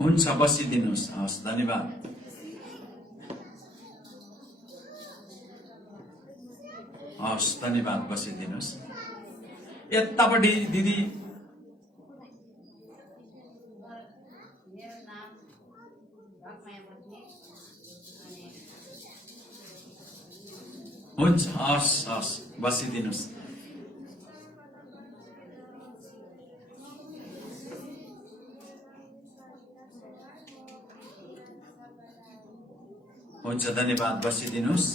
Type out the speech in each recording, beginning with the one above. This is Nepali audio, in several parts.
हुन्छ, बसिदिनुहोस्। हस्, धन्यवाद। हस्, धन्यवाद, बसिदिनुहोस्। यतापट्टि दिदी। हुन्छ, हस् हस्, बसिदिनुहोस्। हुन्छ, धन्यवाद, बसिदिनुहोस्।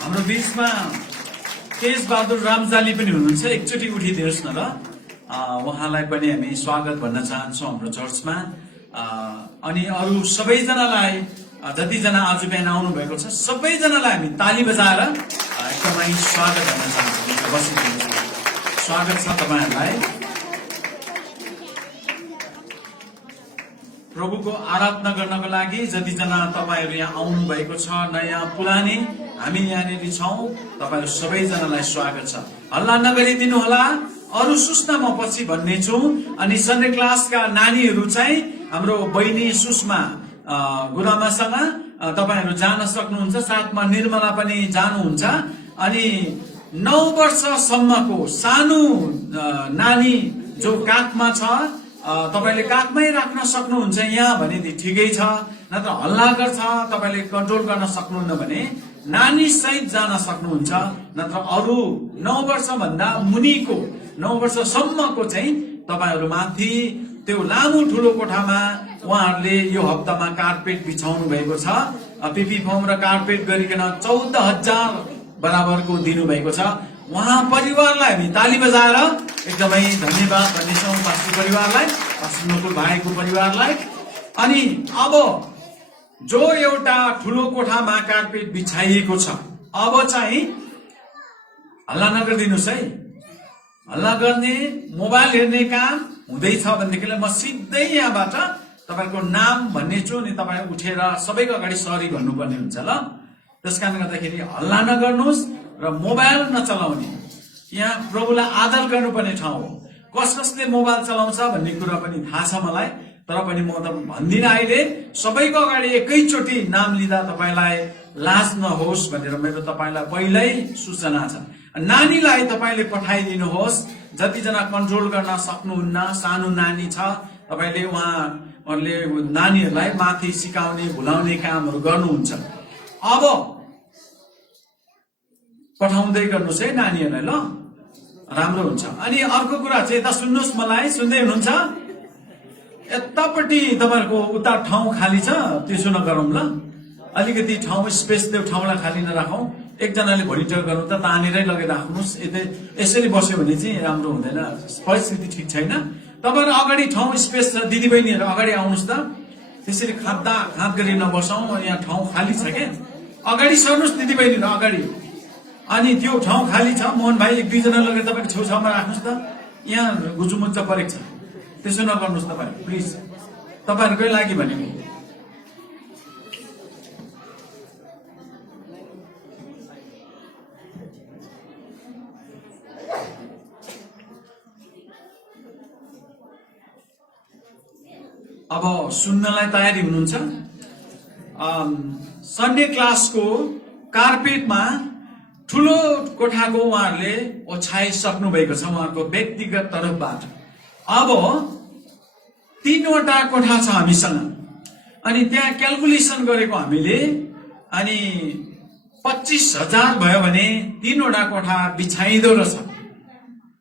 हाम्रो बीचमा केश बहादुर रामजाली पनि हुनुहुन्छ, एकचोटि उठिदिनुहोस् न ल। उहाँलाई पनि हामी स्वागत भन्न चाहन्छौँ हाम्रो चर्चमा। अनि अरू सबैजनालाई, जतिजना आज बिहान आउनु भएको छ सबैजनालाई हामी ताली बजाएर एकदमै स्वागत गर्न चाहन्छौँ। बसिदिनुहोस्, स्वागत छ तपाईँहरूलाई। प्रभुको आराधना गर्नको लागि जतिजना तपाईँहरू यहाँ आउनु भएको छ, नयाँ पुरानी हामी यहाँनिर छौँ, तपाईँहरू सबैजनालाई स्वागत छ। हल्ला नगरिदिनु होला, अरू सूचना म पछि भन्ने छु। अनि सन्डे क्लासका नानीहरू चाहिँ हाम्रो बहिनी सुषमा गुरुआमासँग तपाईँहरू जान सक्नुहुन्छ, साथमा निर्मला पनि जानुहुन्छ। अनि 9 वर्षसम्मको सानो नानी जो काखमा छ, तपाईले काखमै राख्न सक्नुहुन्छ यहाँ भने ठिकै छ, नत्र हल्ला गर्छ तपाईले कन्ट्रोल गर्न सक्नुहुन्न भने नानी सहित जान सक्नुहुन्छ। नत्र अरू 9 वर्ष भन्दा मुनिको 9 वर्षसम्मको चाहिँ तपाईहरू माथि त्यो लामो ठुलो कोठामा उहाँहरूले यो हप्तामा कार्पेट बिछाउनु भएको छ। पिपी फर्म र कार्पेट गरिकन 14,000 बराबरको दिनुभएको छ। उहाँ परिवारलाई हामी ताली बजाएर एकदमै धन्यवाद भन्नेछौँ, पास्टर परिवारलाई, पास्टर नकुल भाइको परिवारलाई। अनि अब जो एउटा ठुलो कोठामा कार्पेट बिछाइएको छ, अब चाहिँ हल्ला नगरिदिनुहोस् है। हल्ला गर्ने, मोबाइल हेर्ने काम हुँदैछ भनेदेखिलाई म सिधै यहाँबाट तपाईँको नाम भन्ने छु, अनि तपाईँ उठेर सबैको अगाडि सरी भन्नुपर्ने हुन्छ ल। त्यसकारण गर्दाखेरि हल्ला नगर्नुहोस् र मोबाइल नचलाउने। यहाँ प्रभुलाई आदर गर्नुपर्ने ठाउँ हो। कस कसले मोबाइल चलाउँछ भन्ने कुरा पनि थाहा छ मलाई, तर पनि म त भन्दिनँ अहिले। सबैको अगाडि एकैचोटि नाम लिँदा तपाईँलाई लाज नहोस् भनेर मेरो तपाईँलाई पहिल्यै सूचना छ। नानीलाई तपाईँले पठाइदिनुहोस्, जतिजना कन्ट्रोल गर्न सक्नुहुन्न, सानो नानी छ, तपाईँले उहाँहरूले नानीहरूलाई माथि सिकाउने भुलाउने कामहरू गर्नुहुन्छ। अब पठाउँदै गर्नुहोस् है नानीहरूलाई ल, राम्रो हुन्छ। अनि अर्को कुरा चाहिँ यता सुन्नुहोस्, मलाई सुन्दै हुनुहुन्छ? यतापट्टि तपाईँहरूको उता ठाउँ खाली छ, त्यसो नगरौँ ल। अलिकति ठाउँ स्पेस त्यो ठाउँलाई खाली नराखौँ। एकजनाले भोलिन्टियर गर्नु त तानेरै लगाइराख्नुहोस्। यसरी बस्यो भने चाहिँ राम्रो हुँदैन, परिस्थिति ठिक छैन। तपाईँहरू अगाडि ठाउँ स्पेस छ, दिदीबहिनीहरू अगाडि आउनुहोस् त। त्यसरी खाँद गरी नबसौँ, यहाँ ठाउँ खाली छ क्या। अगाडि सर्नुहोस् दिदीबहिनीहरू अगाडि। अनि त्यो ठाउँ खाली छ, मोहन भाइ 1-2 जना लगेर तपाईँको छेउछाउमा राख्नुहोस् त। यहाँ गुजुमुच्च परेको छ, त्यसो नगर्नुहोस् तपाईँ प्लिज, तपाईँहरूकै लागि भनेको। अब सुन्नलाई तयारी हुनुहुन्छ? सन्डे क्लासको कार्पेटमा ठुलो कोठाको उहाँहरूले ओछ्याइसक्नु भएको छ उहाँको व्यक्तिगत तर्फबाट। अब 3वटा कोठा छ हामीसँग, अनि त्यहाँ क्यालकुलेसन गरेको हामीले। अनि 25,000 भयो भने 3वटा कोठा बिछाइदो रहेछ।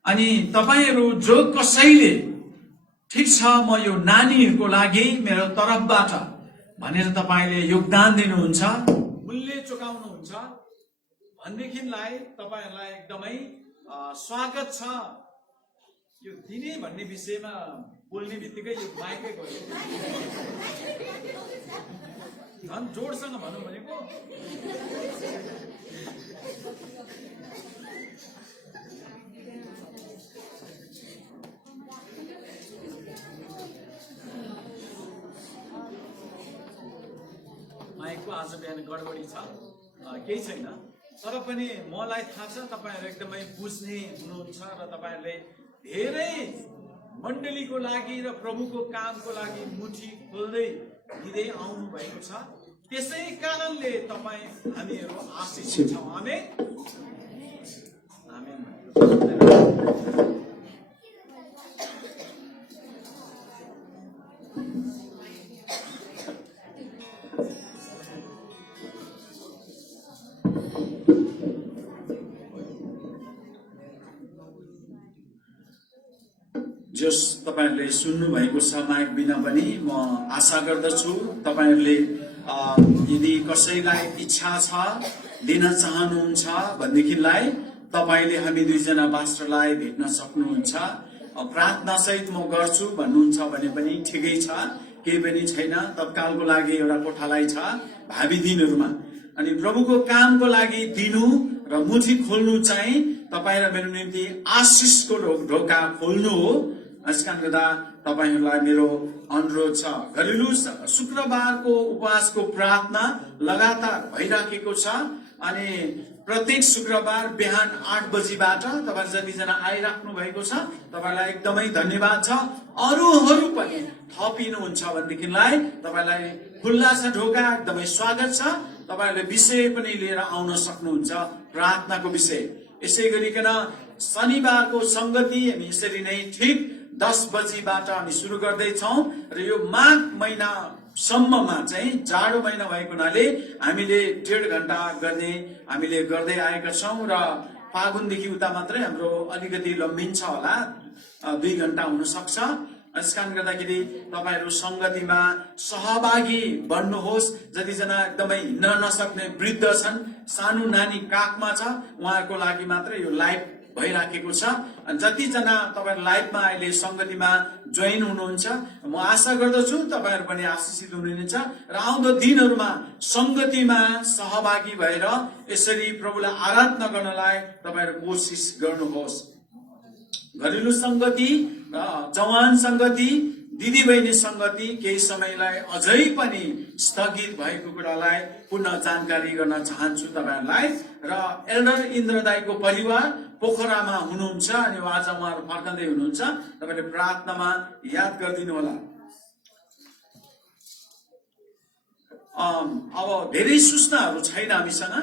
अनि तपाईँहरू जो कसैले ठिक छ म यो नानीहरूको लागि मेरो तर्फबाट भनेर तपाईँले योगदान दिनुहुन्छ, मूल्य चुकाउनुहुन्छ भनेदेखिलाई तपाईँहरूलाई एकदमै स्वागत छ। यो दिने भन्ने विषयमा बोल्ने बित्तिकै यो माइकै गयो, झन् जोडसँग भनौँ भनेको। माइकको आज बिहान गडबडी छ, केही छैन। तर पनि मलाई थाहा छ तपाईँहरू एकदमै बुझ्ने हुनुहुन्छ र तपाईँहरूले धेरै मण्डलीको लागि र प्रभुको कामको लागि मुठी खोल्दै दिँदै आउनु भएको छ। त्यसै कारणले तपाईँ हामीहरू आशिषित छौँ। आमेन आमेन। जस तपाईहरुले सुन्नु भएको छ माइक बिना पनि म आशा गर्दछु तपाईहरुले यदि कसैलाई इच्छा छ दिन चाहनुहुन्छ भनेदेखिलाई तपाईले हामी दुईजना पास्टरलाई भेट्न सक्नुहुन्छ। प्रार्थना सहित म गर्छु भन्नुहुन्छ भने पनि ठिकै छ, केही पनि छैन। तत्कालको लागि एउटा कोठालाई छ भावी दिनहरुमा। अनि प्रभुको कामको लागि दिनु र मुठी खोल्नु चाहिँ तपाई र मेरो निम्ति आशिषको ढोका खोल्नु हो। यसकारण गर्दा तपाईहरुलाई मेरो अनुरोध छ, घरेलु शुक्रबारको उपवासको प्रार्थना लगातार भइराखेको छ। अनि प्रत्येक शुक्रबार बिहान 8 बजीबाट तपाईहरु जतिजना आइराख्नु भएको छ तपाईलाई एकदमै धन्यवाद छ। अरूहरू पनि थपिनुहुन्छ भनेदेखिलाई तपाईलाई खुल्ला छ ढोका, एकदमै स्वागत छ। तपाईहरुले विषय पनि लिएर आउन सक्नुहुन्छ, प्रार्थनाको विषय। यसै गरिकन शनिबारको संगति हामी यसरी नै ठीक 10 बजीबाट हामी सुरु गर्दैछौँ र यो माघ महिना सम्ममा चाहिँ जाडो महिना भएको हुनाले हामीले 1.5 घण्टा गर्ने हामीले गर्दै आएका छौँ र फागुनदेखि उता मात्रै हाम्रो अलिकति लम्बिन्छ होला, 2 घण्टा हुन सक्छ। यसकारण गर्दाखेरि तपाईहरु संगतिमा सहभागी बन्नुहोस्। जतिजना एकदमै हिँड्न नसक्ने वृद्ध छन्, सानो नानी काखमा छ, उहाँहरुको लागि मात्र यो लाइभ भइराखेको छ। जतिजना तपाईहरु लाइभमा अहिले संगतिमा जोइन हुनुहुन्छ म आशा गर्दछु तपाईहरु पनि आशिषित हुनुहुन्छ र आउँदो दिनहरुमा संगतिमा सहभागी भएर यसरी प्रभुलाई आराधना गर्नलाई तपाईहरु कोशिश गर्नुहोस्। घरेलु संगति र जवान संगति, दिदी बहिनी संगति केही समयलाई अझै पनि स्थगित भएको कुरालाई पुनः जानकारी गर्न चाहन्छु तपाईहरुलाई। र एल्डर इन्द्र दाइको परिवार पोखरामा हुनुहुन्छ अनि आज उहाँहरु फर्कँदै हुनुहुन्छ, तपाईले प्रार्थनामा याद गरिदिनु होला। अब धेरै सूचनाहरू छैन हामीसँग,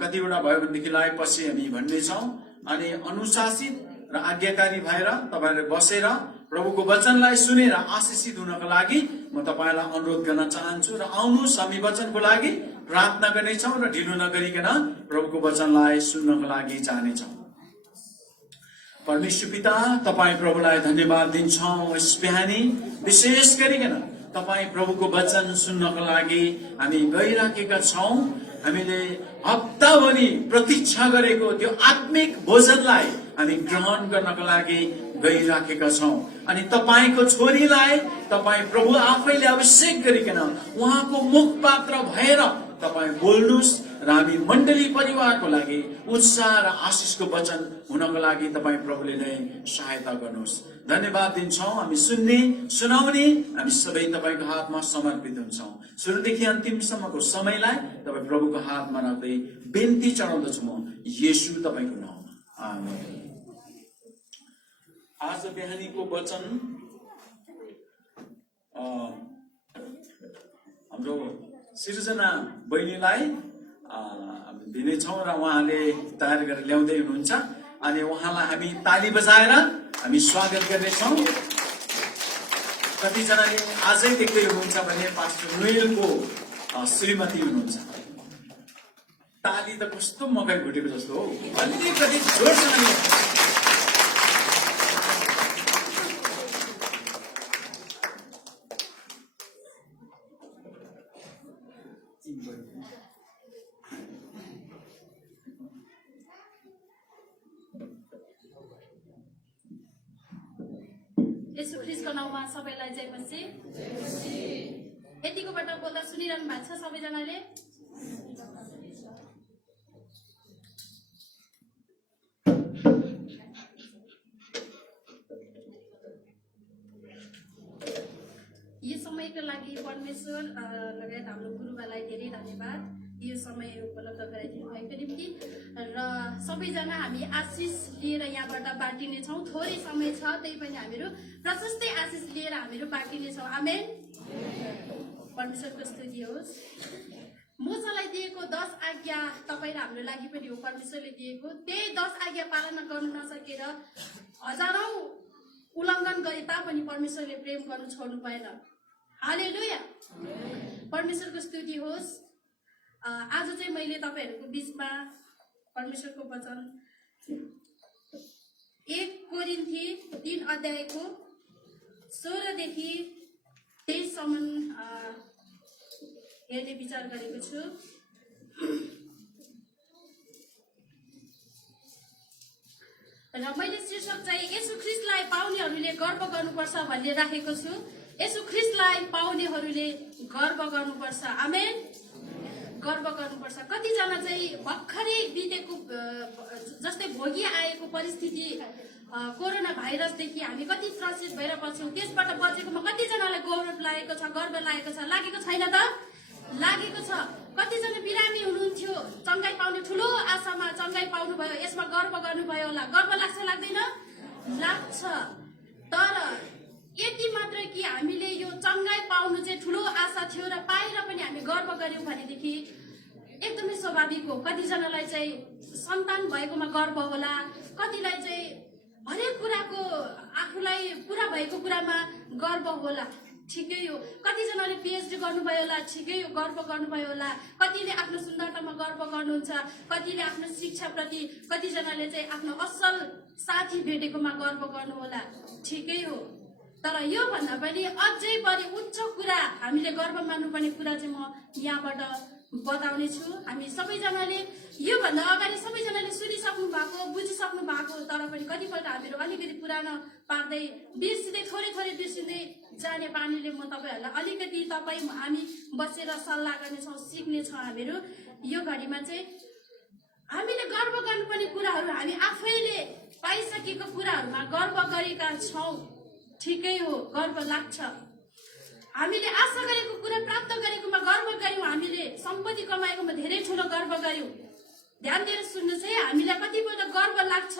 कतिवटा भयो भनेदेखिलाई पछि हामी भन्नेछौँ। अनि अनुशासित र आज्ञाकारी भएर तपाईहरुले बसेर प्रभुको वचनलाई सुनेर आशिषित हुनको लागि म तपाईलाई अनुरोध गर्न चाहन्छु। र आउनुहोस् हामी वचनको लागि प्रार्थना गर्नेछौँ र ढिलो नगरिकन प्रभुको वचनलाई सुन्नको लागि जानेछौँ। परमेश्वर पिता, तपाई प्रभुलाई धन्यवाद दिन्छौँ। यस बिहानी विशेष गरिकन तपाई प्रभुको वचन सुन्नको लागि हामी गइराखेका छौँ। हामीले हप्ताभरि प्रतीक्षा गरेको त्यो आत्मिक भोजनलाई हामी ग्रहण गर्नको लागि गइराखेका छौँ। अनि तपाईको छोरीलाई तपाई प्रभु आफैले अभिषेक गरिकन उहाँको मुखपात्र भएर तपाई बोल्नुस् र हामी मण्डली परिवारको लागि उत्साह र आशिषको वचन हुनको लागि तपाई प्रभुले नै सहायता गर्नुहोस्। धन्यवाद दिन्छौँ। हामी सुन्ने सुनाउने हामी सबै तपाईको हातमा समर्पित हुन्छौँ। सुरुदेखि अन्तिमसम्मको समयलाई तपाई प्रभुको हातमा राख्दै बिन्ती चढाउँदछु म येशू तपाईको नाममा, आमेन। आज बिहानीको वचन हाम्रो सिर्जना बहिनीलाई दिनेछौँ र उहाँले तयार गरेर ल्याउँदै हुनुहुन्छ। अनि उहाँलाई हामी ताली बजाएर हामी स्वागत गर्नेछौँ। कतिजनाले आजै देख्दै हुनुहुन्छ भने पास्टर नोएलको श्रीमती हुनुहुन्छ। ताली त कस्तो मकै घुटेको जस्तो हो, अलिकति जोडसँग। यसो ख्रीष्टको नाममा सबैलाई जय मसीह। यतिकोबाट बोल्दा सुनिरहनु भएको छ सबैजनाले? यो समयको लागि परमेश्वर लगायत हाम्रो गुरुबालाई धेरै धन्यवाद। यो समय उपलब्ध गराइदिनु भएको निम्ति र सबैजना हामी आशिष लिएर यहाँबाट बाँडिनेछौँ। थोरै समय छ, त्यही पनि हामीहरू प्रशस्तै आशिष लिएर हामीहरू बाँडिनेछौँ। आमेन। परमेश्वरको स्तुति होस्। मोसालाई दिएको 10 आज्ञा तपाईँ र हाम्रो लागि पनि हो परमेश्वरले दिएको। त्यही 10 आज्ञा पालना गर्नु नसकेर हजारौं उल्लङ्घन गरे तापनि परमेश्वरले प्रेम गर्नु छोड्नु भएन। हालेलुया। परमेश्वरको स्तुति होस्। आज चाहिँ मैले तपाईहरूको बीचमा परमेश्वरको वचन 1 कोरिन्थी 3 अध्यायको 16 देखि 23 सम्म हेर्ने विचार गरेको छु। र मैले शीर्षक चाहिँ येशू ख्रीष्टलाई पाउनेहरूले गर्व गर्नुपर्छ भन्ने राखेको छु। येशू ख्रीष्टलाई पाउनेहरूले गर्व गर्नुपर्छ। आमेन। गर्व गर्नुपर्छ। कतिजना चाहिँ भर्खरै बितेको जस्तै भोगी आएको परिस्थिति कोरोना भाइरसदेखि हामी कति त्रसित भएर बस्छौँ। त्यसबाट बचेकोमा कतिजनालाई गौरव लागेको छ, गर्व लागेको छ, लागेको छैन त? लागेको छ। कतिजना बिरामी हुनुहुन्थ्यो, चङ्गाई पाउने ठुलो आशामा चङ्गाई पाउनु भयो, यसमा गर्व गर्नुभयो होला। गर्व लाग्छ लाग्दैन? लाग्छ। तर यति मात्र कि हामीले यो चङ्गाई पाउनु चाहिँ ठुलो आशा थियो र पाएर पनि हामी गर्व गर्यौँ भनेदेखि एकदमै स्वाभाविक हो। कतिजनालाई चाहिँ सन्तान भएकोमा गर्व होला, कतिलाई चाहिँ हरेक कुराको आफूलाई पुरा भएको कुरामा गर्व होला। ठिकै हो। कतिजनाले पिएचडी गर्नुभयो होला, ठिकै हो, गर्व गर्नुभयो होला। कतिले आफ्नो सुन्दरतामा गर्व गर्नुहुन्छ, कतिले आफ्नो शिक्षाप्रति, कतिजनाले चाहिँ आफ्नो असल साथी भेटेकोमा गर्व गर्नु होला। ठिकै हो। तर यो भन्दा पनि अझै बढी उच्च कुरा हामीले गर्व मान्नुपर्ने कुरा चाहिँ म यहाँबाट बताउने छु। हामी सबैजनाले योभन्दा अगाडि सबैजनाले सुनिसक्नु भएको, बुझिसक्नु भएको, तर पनि कतिपल्ट हामीहरू अलिकति पुरानो पार्दै बिर्सिँदै थोरै थोरै बिर्सिँदै जाने बानीले म तपाईँहरूलाई अलिकति हामी बसेर सल्लाह गर्नेछौँ, सिक्नेछौँ। हामीहरू यो घडीमा चाहिँ हामीले गर्व गर्नुपर्ने कुराहरू हामी आफैले पाइसकेको कुराहरूमा गर्व गरेका छौँ। ठिकै हो, गर्व लाग्छ। हामीले आशा गरेको कुरा प्राप्त गरेकोमा गर्व गर्यौँ। हामीले सम्पत्ति कमाएकोमा धेरै ठुलो गर्व गर्यौँ। ध्यान दिएर सुन्नुहोस् है, हामीलाई कतिपल्ट गर्व लाग्छ।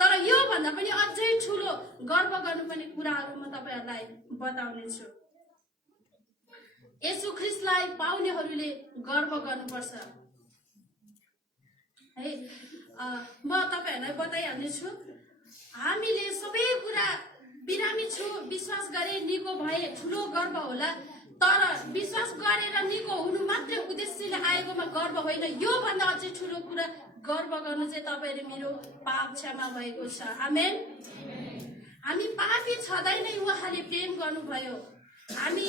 तर यो भन्दा पनि अझै ठुलो गर्व गर्नुपर्ने कुराहरू म तपाईँहरूलाई बताउने छु। येशू ख्रीष्टलाई पाउनेहरूले गर्व गर्नुपर्छ है। म तपाईँहरूलाई बताइहाल्नेछु। हामीले सबै कुरा बिरामी छु, विश्वास गरे, निको भए, ठुलो गर्व होला। तर विश्वास गरेर निको हुनु मात्रै उद्देश्यले आएकोमा गर्व होइन। यो भन्दा अझै ठुलो कुरा गर्व गर्नु चाहिँ तपाईँले मेरो पाप क्षमा भएको छ। आमेन। हामी पापी छँदै नै उहाँले प्रेम गर्नुभयो। हामी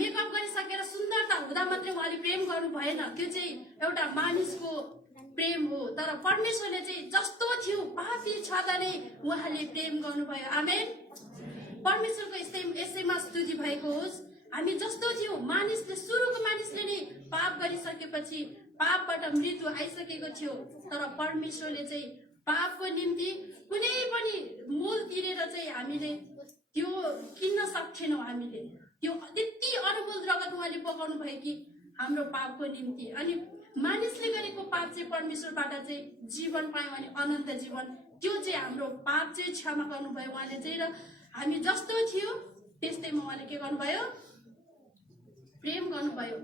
मेकअप गरिसकेर सुन्दरता हुँदा मात्रै उहाँले प्रेम गर्नु भएन। त्यो चाहिँ एउटा मानिसको प्रेम हो। तर परमेश्वरले चाहिँ जस्तो थियो पापी छँदा नै उहाँले प्रेम गर्नुभयो। आमेन। परमेश्वरको यसैमा स्तुति भएको होस्। हामी जस्तो थियौँ, मानिसले सुरुको मानिसले नै पाप गरिसकेपछि पापबाट मृत्यु आइसकेको थियो। तर परमेश्वरले चाहिँ पापको निम्ति कुनै पनि मूल तिरेर चाहिँ हामीले त्यो किन्न सक्थेनौँ। हामीले त्यो त्यति अनमोल रगत उहाँले बगाउनु भयो कि हाम्रो पापको निम्ति। अनि मानिसले गरेको पाप चाहिँ परमेश्वरबाट चाहिँ जीवन पायौँ अनि अनन्त जीवन। त्यो चाहिँ हाम्रो पाप चाहिँ क्षमा गर्नुभयो उहाँले चाहिँ। र हामी जस्तो थियो त्यस्तैमा उहाँले के गर्नुभयो? प्रेम गर्नुभयो।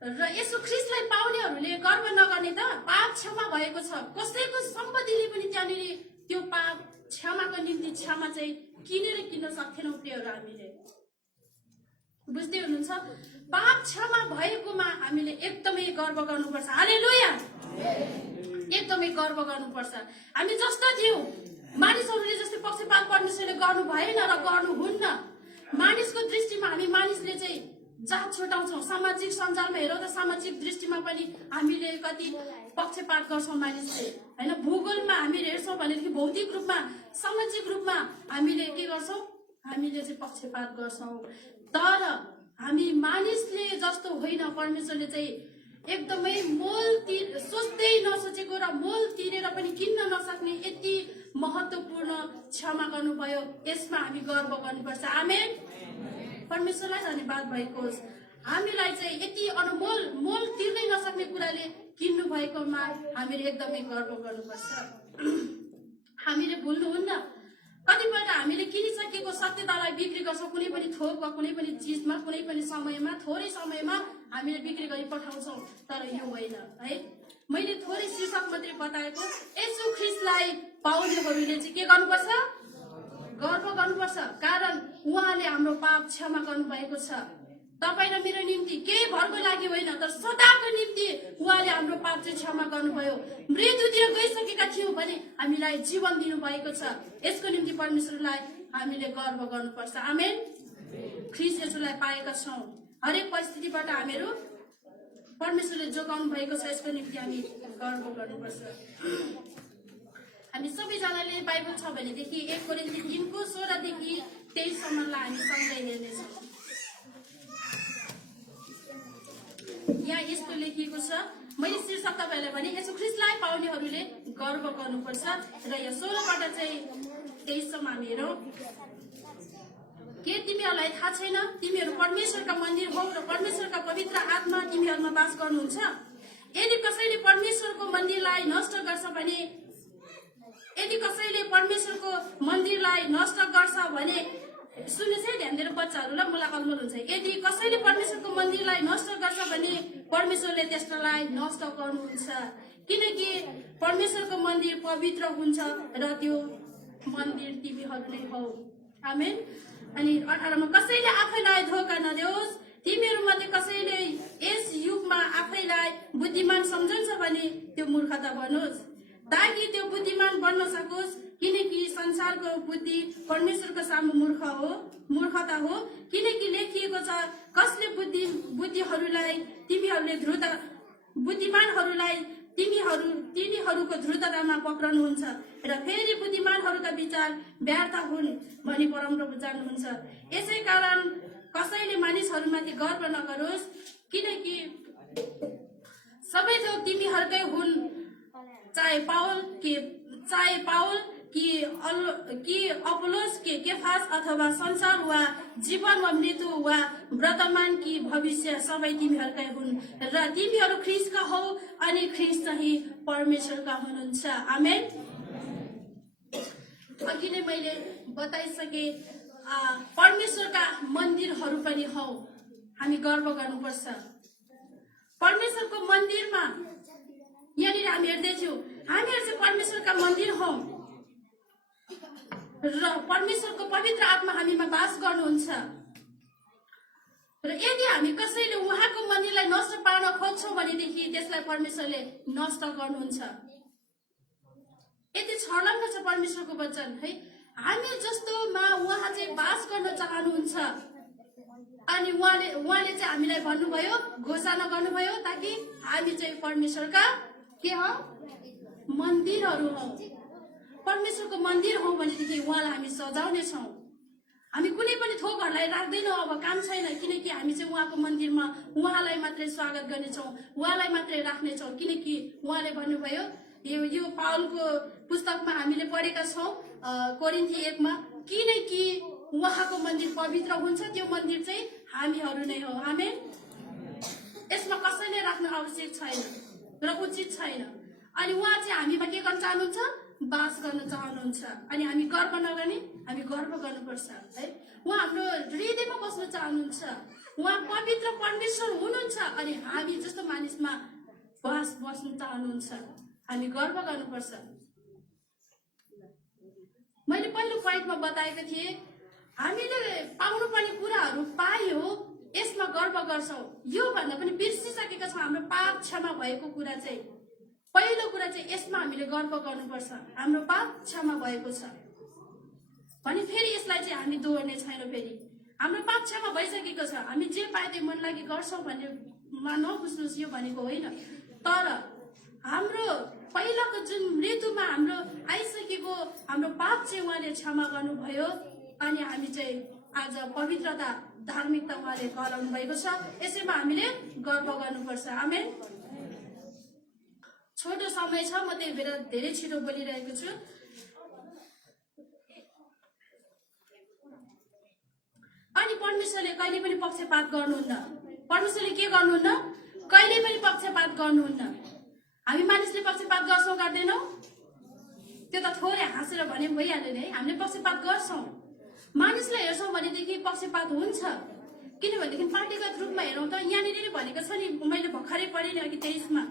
र येशू ख्रीष्टलाई पाउनेहरूले गर्व नगर्ने त? पाप क्षमा भएको छ। कसैको सम्पत्तिले पनि त्यहाँनिर त्यो पाप क्षमाको निम्ति क्षमा चाहिँ किन्न सक्थेनौँ प्रियहरू। हामीले बुझ्दै हुनुहुन्छ? पाप क्षमा भएकोमा हामीले एकदमै गर्व गर्नुपर्छ। हालेलुया। एकदमै गर्व गर्नुपर्छ। हामी जस्तो थियौँ, मानिसहरूले जस्तै पक्षपात परमेश्वरले गर्नु भएन र गर्नुहुन्न। मानिसको दृष्टिमा हामी मानिसले चाहिँ जात छुटाउँछौँ। सामाजिक सञ्जालमा हेरौँ त सामाजिक दृष्टिमा पनि हामीले कति पक्षपात गर्छौँ मानिसले होइन। भूगोलमा हामीले हेर्छौँ भनेदेखि भौतिक रूपमा, सामाजिक रूपमा हामीले के गर्छौँ? हामीले चाहिँ पक्षपात गर्छौँ। तर हामी मानिसले जस्तो होइन। परमेश्वरले चाहिँ एकदमै सोच्दै नसोचेको र मोल तिरेर पनि किन्न नसक्ने यति महत्त्वपूर्ण क्षमा गर्नुभयो। यसमा हामी गर्व गर्नुपर्छ। आमेन। परमेश्वरलाई धन्यवाद भएको होस्। हामीलाई चाहिँ यति अनमोल मोल तिर्नै नसक्ने कुराले किन्नु भएकोमा हामीले एकदमै गर्व गर्नुपर्छ। हामीले भुल्नुहुन्न, कतिपल्ट हामीले किनिसकेको सत्यतालाई बिक्री गर्छौँ, कुनै पनि थोक वा कुनै पनि चिजमा, कुनै पनि समयमा, थोरै समयमा हामीले बिक्री गरी पठाउँछौँ। तर यो होइन है। मैले थोरै शीर्षक मात्रै बताएको, येशू ख्रीष्टलाई पाउनेहरूले चाहिँ के गर्नुपर्छ? गर्व गर्नुपर्छ, कारण उहाँले हाम्रो पाप क्षमा गर्नुभएको छ। तपाईँ र मेरो निम्ति केही भरको लागि होइन, तर सदाको निम्ति उहाँले हाम्रो पाप चाहिँ क्षमा गर्नुभयो। मृत्युतिर गइसकेका थियौँ भने हामीलाई जीवन दिनुभएको छ। यसको निम्ति परमेश्वरलाई हामीले गर्व गर्नुपर्छ। आमेन। ख्रीष्ट येशूलाई पाएका छौँ। हरेक परिस्थितिबाट हामीहरू परमेश्वरले जोगाउनु भएको छ, यसको निम्ति हामी गर्व गर्नुपर्छ। हामी सबैजनाले बाइबल छ भनेदेखि 1 कोरिन्थी 3:16 देखि 23 सम्मलाई हामी सँगै हेर्नेछौँ। यहाँ यस्तो लेखिएको छ, मैले शीर्षक तपाईँलाई भने येशू ख्रीष्टलाई पाउनेहरूले गर्व गर्नुपर्छ। र यो 16बाट चाहिँ 23 सम्म हामी हेरौँ। के तिमीहरूलाई थाहा छैन, तिमीहरू परमेश्वरका मन्दिर हौ र परमेश्वरका पवित्र आत्मा तिमीहरूमा वास गर्नुहुन्छ। यदि कसैले परमेश्वरको मन्दिरलाई नष्ट गर्छ भने सुन्नुहोस् है, ध्यान दिएर बच्चाहरू ल, मलाई अलमल हुन्छ। यदि कसैले परमेश्वरको मन्दिरलाई नष्ट गर्छ भने परमेश्वरले त्यसलाई नष्ट गर्नुहुन्छ, किनकि परमेश्वरको मन्दिर पवित्र हुन्छ र त्यो मन्दिर तिमीहरू नै हौ। आमेन। अनि 18मा, कसैले आफैलाई धोका नदेओस्, तिमीहरू मध्ये कसैले यस युगमा आफैलाई बुद्धिमान सम्झन्छ भने त्यो मूर्खता बनोस्, ताकि त्यो बुद्धिमान बन्न सकोस्, किनकि संसारको बुद्धि परमेश्वरको सामु मूर्खता हो। किनकि लेखिएको छ, कसले बुद्धिमानहरूलाई तिनीहरूको ध्रुततामा पक्राउनुहुन्छ र फेरि बुद्धिमानहरूका विचार व्यर्थ हुन् भनी परमप्रभु जान्नुहुन्छ। यसै कारण कसैले मानिसहरूमाथि गर्व नगरोस्, किनकि सबै थोक तिमीहरूकै हुन्, चाहे पाउल कि अपोलोस कि केफास अथवा संसार वा जीवन वा मृत्यु वा वर्तमान कि भविष्य सबै तिमीहरूकै हुन् र तिमीहरू ख्रीष्टका हौ अनि ख्रीष्ट चाहिँ परमेश्वरका हुनुहुन्छ। आमेन। अघि नै मैले बताइसके, परमेश्वरका मन्दिरहरू पनि हौ, हामी गर्व गर्नुपर्छ। परमेश्वरको मन्दिरमा यहाँनिर हामी हेर्दैछौँ, हामीहरू चाहिँ परमेश्वरका मन्दिर हौ र परमेश्वरको पवित्र आत्मा हामीमा वास गर्नुहुन्छ। र यदि हामी कसैले उहाँको मन्दिरलाई नष्ट पार्न खोज्छौँ भनेदेखि त्यसलाई परमेश्वरले नष्ट गर्नुहुन्छ। यति छर्लङ्ग छ परमेश्वरको वचन है। हामी जस्तोमा उहाँ चाहिँ वास गर्न चाहनुहुन्छ अनि उहाँले चाहिँ हामीलाई भन्नुभयो, घोषणा गर्नुभयो, ताकि हामी चाहिँ परमेश्वरका के हौ? मन्दिरहरू हौ। परमेश्वरको मन्दिर हौ भनेदेखि उहाँलाई हामी सजाउने छौँ। हामी कुनै पनि थोकहरूलाई राख्दैनौँ, अब काम छैन, किनकि हामी चाहिँ उहाँको मन्दिरमा उहाँलाई मात्रै स्वागत गर्नेछौँ, उहाँलाई मात्रै राख्नेछौँ। किनकि उहाँले भन्नुभयो, यो पाउलको पुस्तकमा हामीले पढेका छौँ कोरिन्थी 1मा, किनकि उहाँको मन्दिर पवित्र हुन्छ, त्यो मन्दिर चाहिँ हामीहरू नै हौ। आमेन। यसमा कसैले राख्न आवश्यक छैन र उचित छैन। अनि उहाँ चाहिँ हामीमा के गर्न चाहनुहुन्छ? वास गर्न चाहनुहुन्छ। अनि हामी गर्व नगर्ने, हामी गर्व गर्नुपर्छ है। उहाँ हाम्रो हृदयमा बस्न चाहनुहुन्छ। उहाँ पवित्र परमेश्वर हुनुहुन्छ अनि हामी जस्तो मानिसमा बस्न चाहनुहुन्छ। हामी गर्व गर्नुपर्छ। मैले पहिलो पोइन्टमा बताएको थिएँ, हामीले पाउनुपर्ने कुराहरू पायो, यसमा गर्व गर्छौँ। यो भन्दा पनि बिर्सिसकेका छौँ हाम्रो पाप क्षमा भएको कुरा चाहिँ। पहिलो कुरा चाहिँ यसमा हामीले गर्व गर्नुपर्छ, हाम्रो पाप क्षमा भएको छ भने फेरि यसलाई चाहिँ हामी दोहोर्ने छैनौँ। फेरि हाम्रो पाप क्षमा भइसकेको छ, हामी जे पाए त्यो मन लागि गर्छौँ भन्ने नबुझ्नुहोस्, यो भनेको होइन। तर हाम्रो पहिलाको जुन मृत्युमा हाम्रो आइसकेको हाम्रो पाप चाहिँ उहाँले क्षमा गर्नुभयो अनि हामी चाहिँ आज पवित्रता, धार्मिकता उहाँले गराउनु भएको छ। यसैमा हामीले गर्व गर्नुपर्छ। आमेन। छोटो समय छ, म त्यही भएर धेरै छिटो बोलिरहेको छु। अनि परमेश्वरले कहिले पनि पक्षपात गर्नुहुन्न। परमेश्वरले के गर्नुहुन्न? कहिले पनि पक्षपात गर्नुहुन्न। हामी मानिसले पक्षपात गर्छौँ गर्दैनौँ? त्यो त थोरै हाँसेर भने भइहाल्यो नि है। हामीले पक्षपात गर्छौँ। मानिसलाई हेर्छौँ भनेदेखि पक्षपात हुन्छ। किनभनेदेखि पार्टीगत रूपमा हेरौँ त यहाँनिर भनेको छ नि, मैले भर्खरै पढेँ नि अघि 23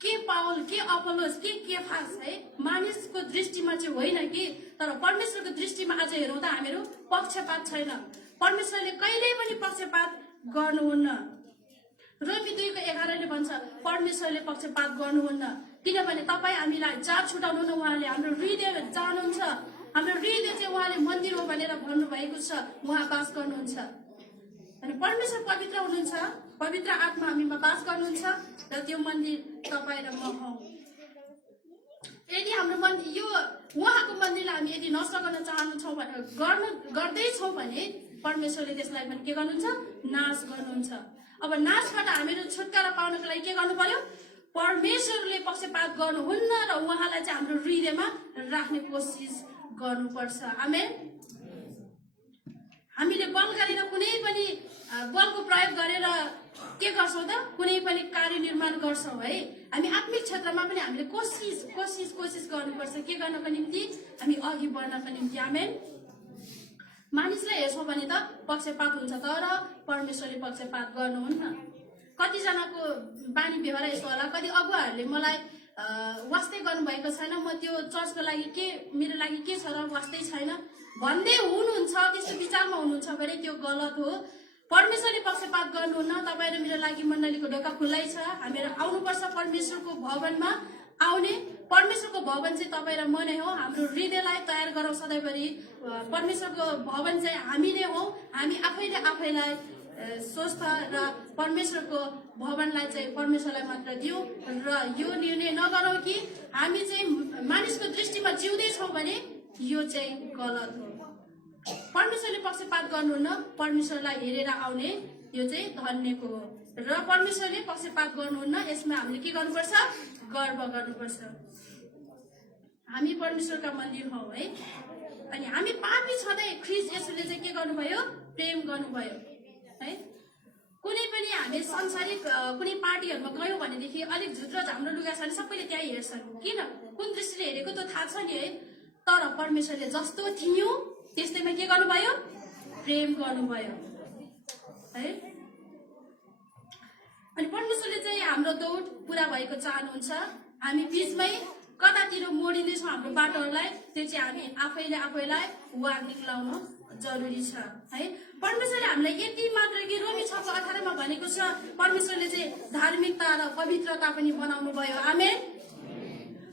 के पावल, के अपोलोस, के केफास है, मानिसको दृष्टिमा चाहिँ होइन कि, तर परमेश्वरको दृष्टिमा आज हेरौँ त हामीहरू पक्षपात छैन। परमेश्वरले कहिल्यै पनि पक्षपात गर्नुहुन्न। रोमी 2:11 भन्छ परमेश्वरले पक्षपात गर्नुहुन्न, किनभने तपाईँ हामीलाई जात छुटाउनु उहाँले हाम्रो हृदय चाहनुहुन्छ। हाम्रो हृदय चाहिँ उहाँले मन्दिर हो भनेर भन्नुभएको छ। उहाँ बास गर्नुहुन्छ अनि परमेश्वर पवित्र हुनुहुन्छ, पवित्र आत्मा हामीमा बास गर्नुहुन्छ र त्यो मन्दिर तपाईँ र म हौ। यदि हाम्रो मन्दिर यो उहाँको मन्दिरलाई हामी यदि नष्ट गर्न चाहन्छौँ गर्दैछौँ भने परमेश्वरले त्यसलाई पनि के गर्नुहुन्छ? नाश गर्नुहुन्छ। अब नाशबाट हामीहरू छुटकारा पाउनको लागि के गर्नु पर्यो? परमेश्वरले पक्षपात गर्नुहुन्न र उहाँलाई चाहिँ हाम्रो हृदयमा राख्ने कोसिस गर्नुपर्छ। आमेन। हामीले बल गरेर कुनै पनि बलको प्रयोग गरेर के गर्छौँ त? कुनै पनि कार्य निर्माण गर्छौँ है। हामी आत्मिक क्षेत्रमा पनि हामीले कोसिस गर्नुपर्छ। के गर्नको निम्ति? हामी अघि बढ्नको निम्ति। आमेन। मानिसलाई हेर्छौँ भने त पक्षपात हुन्छ, तर परमेश्वरले पक्षपात गर्नुहुन्न। कतिजनाको बानी व्यवहार यस्तो होला, कति अगुवाहरूले मलाई वास्तै गर्नुभएको छैन, म त्यो चर्चको लागि के मेरो लागि के छ र वास्तै छैन भन्दै हुनुहुन्छ, त्यस्तो विचारमा हुनुहुन्छ भने त्यो गलत हो। परमेश्वरले पक्षपात गर्नुहुन्न। तपाईँ र मेरो लागि मण्डलीको ढोका खुल्लै छ। हामीहरू आउनुपर्छ परमेश्वरको भवनमा। आउने परमेश्वरको भवन चाहिँ तपाईँ र म नै हो। हाम्रो हृदयलाई तयार गरौँ सधैँभरि। परमेश्वरको भवन चाहिँ हामी नै हौ। हामी आफैले आफैलाई स्वस्थ र परमेश्वरको भवनलाई चाहिँ परमेश्वरलाई मात्र दिउँ र यो निर्णय नगरौँ कि हामी चाहिँ मानिसको दृष्टिमा जिउँदैछौँ भने यो चाहिँ गलत हो। परमेश्वरले पक्षपात गर्नुहुन्न। परमेश्वरलाई हेरेर आउने यो चाहिँ धन्यको हो र परमेश्वरले पक्षपात गर्नुहुन्न। यसमा हामीले के गर्नुपर्छ? गर्व गर्नुपर्छ। हामी परमेश्वरका मन्दिर हौ है। अनि हामी पापी छँदै ख्रीष्ट येशूले चाहिँ के गर्नुभयो? प्रेम गर्नुभयो है। कुनै पनि हामी संसारिक कुनै पार्टीहरूमा गयौँ भनेदेखि अलिक झुट र हाम्रो लुगा छ भने सबैले त्यहाँ हेर्छन्। किन? कुन दृष्टिले हेरेको त थाहा छ नि है। तर परमेश्वरले जस्तो थियो त्यस्तैमा के गर्नुभयो? प्रेम गर्नुभयो है। अनि परमेश्वरले चाहिँ हाम्रो दौड पुरा भएको चाहनुहुन्छ। हामी बिचमै कतातिर मोडिँदैछौँ हाम्रो बाटोहरूलाई, त्यो चाहिँ हामी आफैले आफैलाई वार्निङ लाउनु जरुरी छ है। परमेश्वरले हामीलाई यति मात्र कि रोमी 6:18 भनेको छ परमेश्वरले चाहिँ धार्मिकता र पवित्रता पनि बनाउनु भयो। आमेन।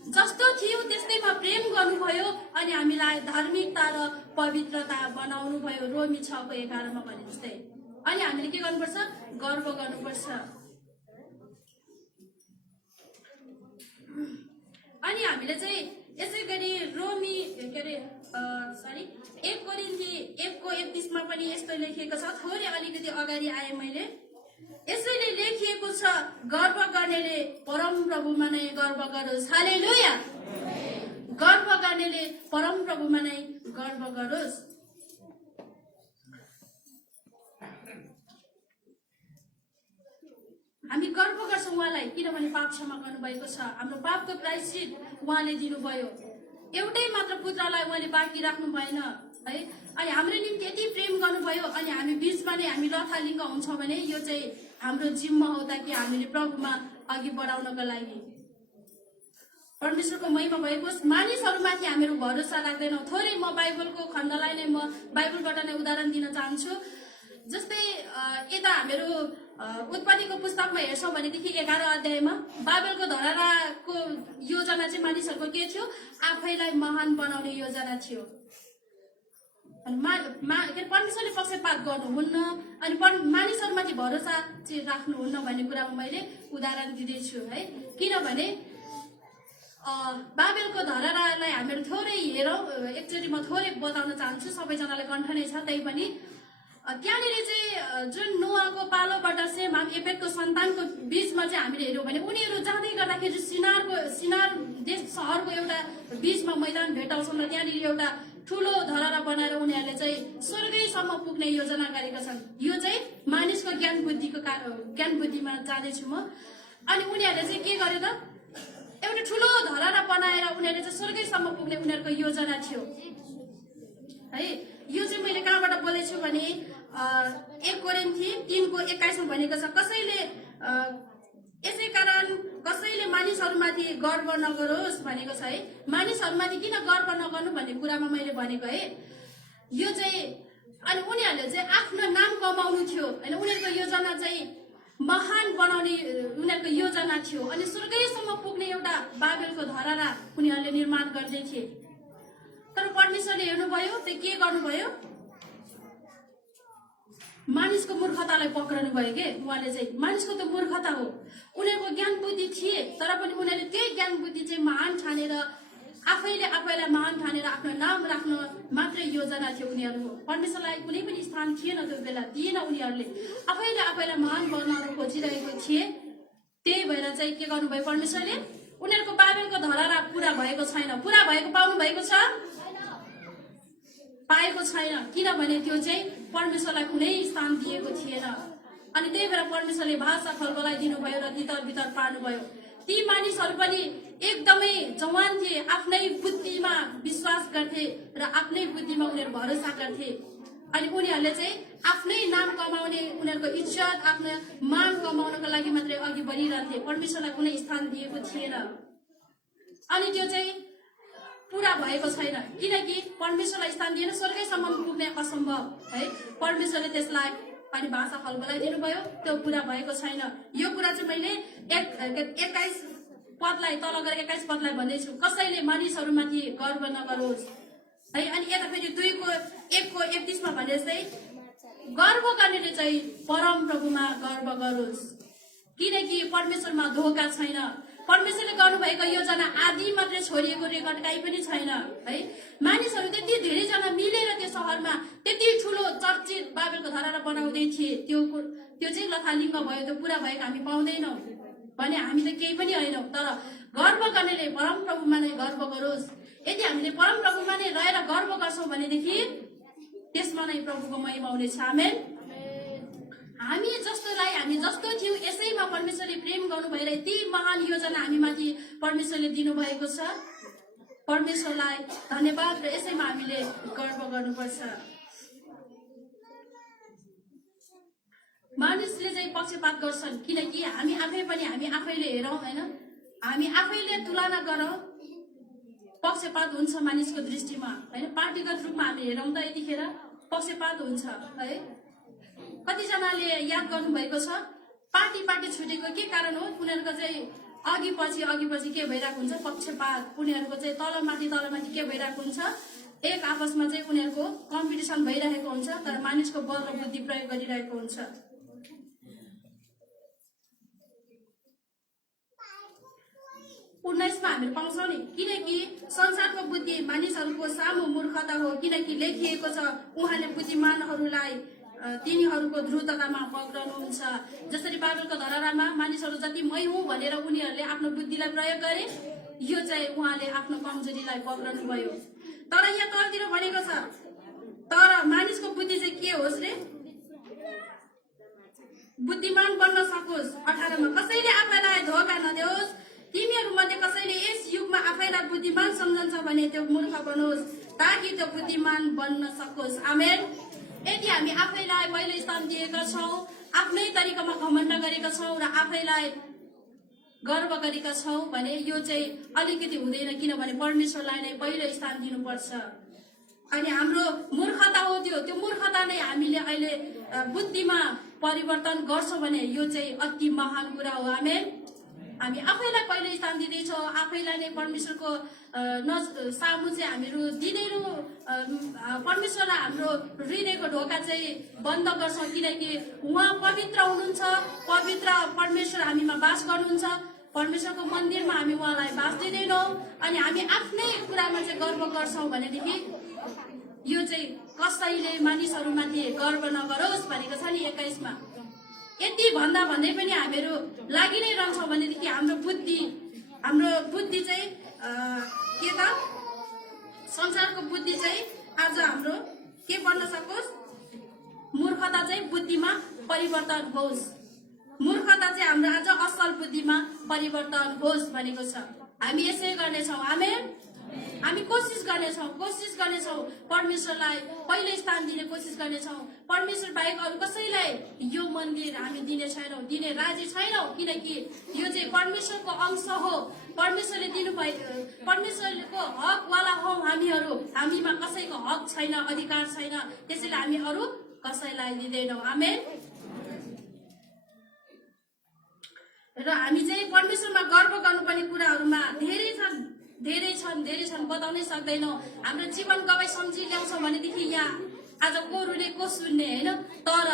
जस्तो थियो त्यस्तैमा प्रेम गर्नुभयो अनि हामीलाई धार्मिकता र पवित्रता बनाउनु भयो। रोमी 6:11 भने जस्तै। अनि हामीले के गर्नुपर्छ? गर्व गर्नुपर्छ। अनि हामीले चाहिँ यसै गरी रोमी 1 कोरिन्थी 1:31 पनि यस्तो लेखिएको छ। थोरै अलिकति अगाडि आए मैले। यसैले लेखिएको छ गर्व गर्नेले परमप्रभुमा नै गर्व गरोस्। हालेलुया। गर्व गर्नेले परमप्रभुमा नै गर्व गरोस्। हामी गर्व गर्छौँ उहाँलाई, किनभने पाप क्षमा गर्नुभएको छ। हाम्रो पापको प्रायश्चित उहाँले दिनुभयो। एउटै मात्र पुत्रलाई उहाँले बाँकी राख्नु भएन है। अनि हाम्रो निम्ति यति प्रेम गर्नुभयो अनि हामी बिचमा नै हामी लथालिङ्ग हुन्छौँ भने यो चाहिँ हाम्रो जिम्मा हो ताकि हामीले प्रभुमा अघि बढाउनको लागि। परमेश्वरको महिमा भएको मानिसहरूमाथि हामीहरू भरोसा राख्दैनौँ। थोरै म बाइबलको खण्डलाई नै म बाइबलबाट नै उदाहरण दिन चाहन्छु। जस्तै यता हामीहरू उत्पत्तिको पुस्तकमा हेर्छौँ भनेदेखि 11 अध्यायमा बाबेलको धरहराको योजना चाहिँ मानिसहरूको के थियो? आफैलाई महान बनाउने योजना थियो। परमेश्वरले पक्षपात गर्नुहुन्न अनि मानिसहरूमाथि भरोसा चाहिँ राख्नुहुन्न भन्ने कुरामा मैले उदाहरण दिँदैछु है। किनभने बाबेलको धरहरालाई हामीहरू थोरै हेरौँ। एकचोटि म थोरै बताउन चाहन्छु, सबैजनालाई कण्ठ नै छ त्यही पनि। त्यहाँनिर चाहिँ जुन नोआको पालोबाट सेम एपेकको सन्तानको बीचमा चाहिँ हामीले हेऱ्यौँ भने उनीहरू जाँदै गर्दाखेरि सिनार देश सहरको एउटा बीचमा मैदान भेटाउँछौँ र त्यहाँनिर एउटा ठुलो धरहरा बनाएर उनीहरूले चाहिँ स्वर्गै स्वर्गसम्म पुग्ने योजना गरेका छन्। यो चाहिँ मानिसको ज्ञान बुद्धिमा जाँदैछु म। अनि उनीहरूले चाहिँ के गर्यो त, एउटा ठुलो धरहरा बनाएर उनीहरूले चाहिँ स्वर्गैसम्म पुग्ने उनीहरूको योजना थियो है। यो चाहिँ मैले कहाँबाट बोलेछु भने 1 कोरिन्थी 3:21 मा भनेको छ, कसैले यसै कारण कसैले मानिसहरूमाथि गर्व नगरोस् भनेको छ है। मानिसहरूमाथि किन गर्व नगर्नु भन्ने कुरामा मैले भनेको है। यो चाहिँ अनि उनीहरूले चाहिँ आफ्नो नाम कमाउनु थियो होइन, उनीहरूको योजना चाहिँ महान बनाउने उनीहरूको योजना थियो। अनि स्वर्गैसम्म पुग्ने एउटा बाबेलको धरहरा उनीहरूले निर्माण गर्दै थिए। तर परमेश्वरले हेर्नुभयो, त्यो के गर्नुभयो, मानिसको मूर्खतालाई पक्रनु भयो के। उहाँले चाहिँ मानिसको त मूर्खता हो, उनीहरूको ज्ञान बुद्धि थिए तर पनि उनीहरूले त्यही ज्ञान बुद्धि चाहिँ महान ठानेर आफैलाई महान ठानेर आफ्नो नाम राख्न मात्रै योजना थियो उनीहरूको। परमेश्वरलाई कुनै पनि स्थान थिएन त्यो बेला, दिएन। उनीहरूले आफैलाई महान बनाउन खोजिरहेको थिए। त्यही भएर चाहिँ के गर्नुभयो परमेश्वरले, उनीहरूको बाबेलको धरहरा पुरा भएको छैन। पुरा भएको पाउनु भएको छ, पाएको छैन, किनभने त्यो चाहिँ परमेश्वरलाई कुनै स्थान दिएको थिएन। अनि त्यही भएर परमेश्वरले भाषा खलबलाइदिनु भयो र तितर बितर पार्नुभयो। ती मानिसहरू पनि एकदमै जवान थिए, आफ्नै बुद्धिमा विश्वास गर्थे र आफ्नै बुद्धिमा उनीहरू भरोसा गर्थे। अनि उनीहरूले चाहिँ आफ्नै नाम कमाउने, उनीहरूको इज्जत आफ्नो मान कमाउनको लागि मात्रै अघि बढिरहन्थे, परमेश्वरलाई कुनै स्थान दिएको थिएन। अनि त्यो चाहिँ पुरा भएको छैन, किनकि परमेश्वरलाई स्थान दिएन, स्वर्गैसम्म पुग्ने असम्भव है। परमेश्वरले त्यसलाई अनि भाषा खलबलाइदिनु भयो, त्यो पुरा भएको छैन। यो कुरा चाहिँ मैले 21 पदलाई तल गएर 21 पदलाई भन्दैछु, कसैले मानिसहरूमाथि गर्व नगरोस् है। अनि यता फेरि 2:1 मा भने चाहिँ गर्व गर्नेले चाहिँ परम प्रभुमा गर्व गरोस्, किनकि परमेश्वरमा धोका छैन। परमेश्वरले गर्नुभएको योजना आदि मात्रै छोडिएको रेकर्ड काहीँ पनि छैन है। मानिसहरू त्यति धेरैजना मिलेर त्यो सहरमा त्यति ठुलो चर्चित बाबेलको धरहरा बनाउँदै थिए। त्यो चाहिँ लथालिङ्ग भयो, त्यो पुरा भएको हामी पाउँदैनौँ भने हामी त केही पनि होइनौँ। तर गर्व गर्नेले परम प्रभुमा नै गर्व गरोस्। यदि हामीले परम प्रभुमा नै रहेर गर्व गर्छौँ भनेदेखि त्यसमा नै प्रभुको महिमा हुनेछ। आमेन। हामी जस्तो थियौँ यसैमा परमेश्वरले प्रेम गर्नु भएर यति महान योजना हामी माथि परमेश्वरले दिनुभएको छ। परमेश्वरलाई धन्यवाद र यसैमा हामीले गर्व गर्नुपर्छ। मानिसले चाहिँ पक्षपात गर्छन्, किनकि हामी आफैले हेरौँ होइन, हामी आफैले तुलना गरौँ, पक्षपात हुन्छ मानिसको दृष्टिमा होइन। पार्टीगत रूपमा हामी हेरौँ त यतिखेर पक्षपात हुन्छ है। कतिजनाले याद गर्नुभएको छ, पार्टी छुटेको के कारण हो, उनीहरूको चाहिँ अघि पछि के भइरहेको हुन्छ, पक्षपात। उनीहरूको चाहिँ तलमाथि के भइरहेको हुन्छ, एक आपसमा चाहिँ उनीहरूको कम्पिटिसन भइरहेको हुन्छ, तर मानिसको बल र बुद्धि प्रयोग गरिरहेको हुन्छ। 19 मा हामीले पाउँछौँ नि, किनकि संसारको बुद्धि मानिसहरूको सामु मूर्खता हो, किनकि लेखिएको छ उहाँले बुद्धिमानहरूलाई तिनीहरूको द्रुततामा पक्राउनुहुन्छ। जसरी बाबेलको धरहरामा मानिसहरू जति मै हुँ भनेर उनीहरूले आफ्नो बुद्धिलाई प्रयोग गरे, यो चाहिँ उहाँले आफ्नो कमजोरीलाई पक्राउनु भयो। तर यहाँ तलतिर भनेको छ, तर मानिसको बुद्धि चाहिँ के होस् रे, बुद्धिमान बन्न सकोस्। 18 मा कसैले आफैलाई धोका नदेओस्, तिमीहरू मध्ये कसैले यस युगमा आफैलाई बुद्धिमान सम्झन्छ भने त्यो मूर्ख बनोस्, ताकि त्यो बुद्धिमान बन्न सकोस्। आमेन। यदि हामी आफैलाई पहिलो स्थान दिएका छौँ, आफ्नै तरिकामा घमण्ड गरेका छौँ र आफैलाई गर्व गरेका छौँ भने यो चाहिँ अलिकति हुँदैन, किनभने परमेश्वरलाई नै पहिलो स्थान दिनुपर्छ। अनि हाम्रो मूर्खता हो त्यो मूर्खता नै हामीले अहिले बुद्धिमा परिवर्तन गर्छौँ भने यो चाहिँ अति महान कुरा हो। आमेन। हामी आफैलाई पहिलो स्थान दिँदैछौँ, आफैलाई नै परमेश्वरको सामु चाहिँ हामीहरू दिँदैनौँ। परमेश्वरलाई हाम्रो हृदयको ढोका चाहिँ बन्द गर्छौँ, किनकि उहाँ पवित्र हुनुहुन्छ, पवित्र परमेश्वर हामीमा बास गर्नुहुन्छ। परमेश्वरको मन्दिरमा हामी उहाँलाई बास दिँदैनौँ अनि हामी आफ्नै कुरामा चाहिँ गर्व गर्छौँ भनेदेखि यो चाहिँ कसैले मानिसहरूमाथि गर्व नगरोस् भनेको छ नि 21 मा। यति भन्दा भन्दै पनि हामीहरू लागि नै रहन्छौँ भनेदेखि हाम्रो बुद्धि चाहिँ के त, संसारको बुद्धि चाहिँ आज हाम्रो के बन्न सकोस्, मूर्खता चाहिँ बुद्धिमा परिवर्तन होस्, मूर्खता चाहिँ हाम्रो आज असल बुद्धिमा परिवर्तन होस् भनेको छ। हामी यसै गर्नेछौँ। आमेन। हामी कोसिस गर्नेछौँ परमेश्वरलाई पहिलो स्थान दिने कोसिस गर्नेछौँ। परमेश्वर बाहेक अरू कसैलाई यो मन्दिर हामी दिने छैनौँ, दिने राजी छैनौँ, किनकि यो चाहिँ परमेश्वरको अंश हो। परमेश्वरले परमेश्वरको हकवाला हौ हामीहरू। हामीमा कसैको हक छैन, अधिकार छैन, त्यसैले हामी अरू कसैलाई दिँदैनौँ। आमेन। र हामी चाहिँ परमेश्वरमा गर्व गर्नुपर्ने कुराहरूमा धेरै छन्, बताउनै सक्दैनौँ। हाम्रो जीवन गवाई सम्झी ल्याउँछौँ भनेदेखि यहाँ आज को रुने को सुन्ने होइन, तर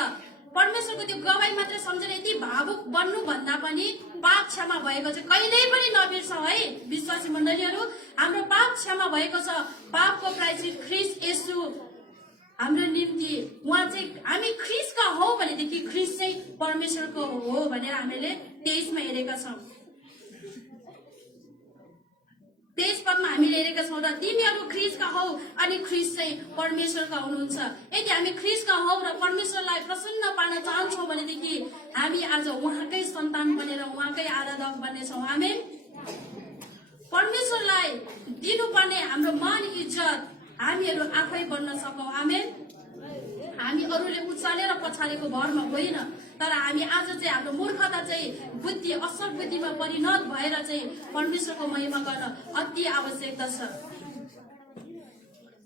परमेश्वरको त्यो गवाई मात्र सम्झेर यति भावुक बन्नु भन्दा पनि पाप क्षमा भएको चाहिँ कहिल्यै पनि नबिर्सौँ है विश्वासी मण्डलीहरू। हाम्रो पाप क्षमा भएको छ। पापको प्रायश्चित ख्रीष्ट येशू हाम्रो निम्ति, उहाँ चाहिँ हामी ख्रीष्टका हौ भनेदेखि ख्रीष्ट चाहिँ परमेश्वरको हो भनेर हामीले 23 मा हेरेका छौँ। 23 पदमा हामीले हेरेका छौँ र तिमीहरू ख्रीष्टका हौ अनि ख्रीष्ट चाहिँ परमेश्वरका हुनुहुन्छ। यदि हामी ख्रीष्टका हौ र परमेश्वरलाई प्रसन्न पार्न चाहन्छौँ भनेदेखि हामी आज उहाँकै सन्तान बनेर उहाँकै आराधक बन्नेछौँ। आमेन। परमेश्वरलाई दिनुपर्ने हाम्रो मान इज्जत हामीहरू आफै बन्न सकौँ। आमेन। हामी अरूले उचालेर पछाडेको भरमा होइन, तर हामी आज चाहिँ हाम्रो मूर्खता चाहिँ बुद्धि असल बुद्धिमा परिणत भएर चाहिँ परमेश्वरको महिमा गर्न अति आवश्यकता छ।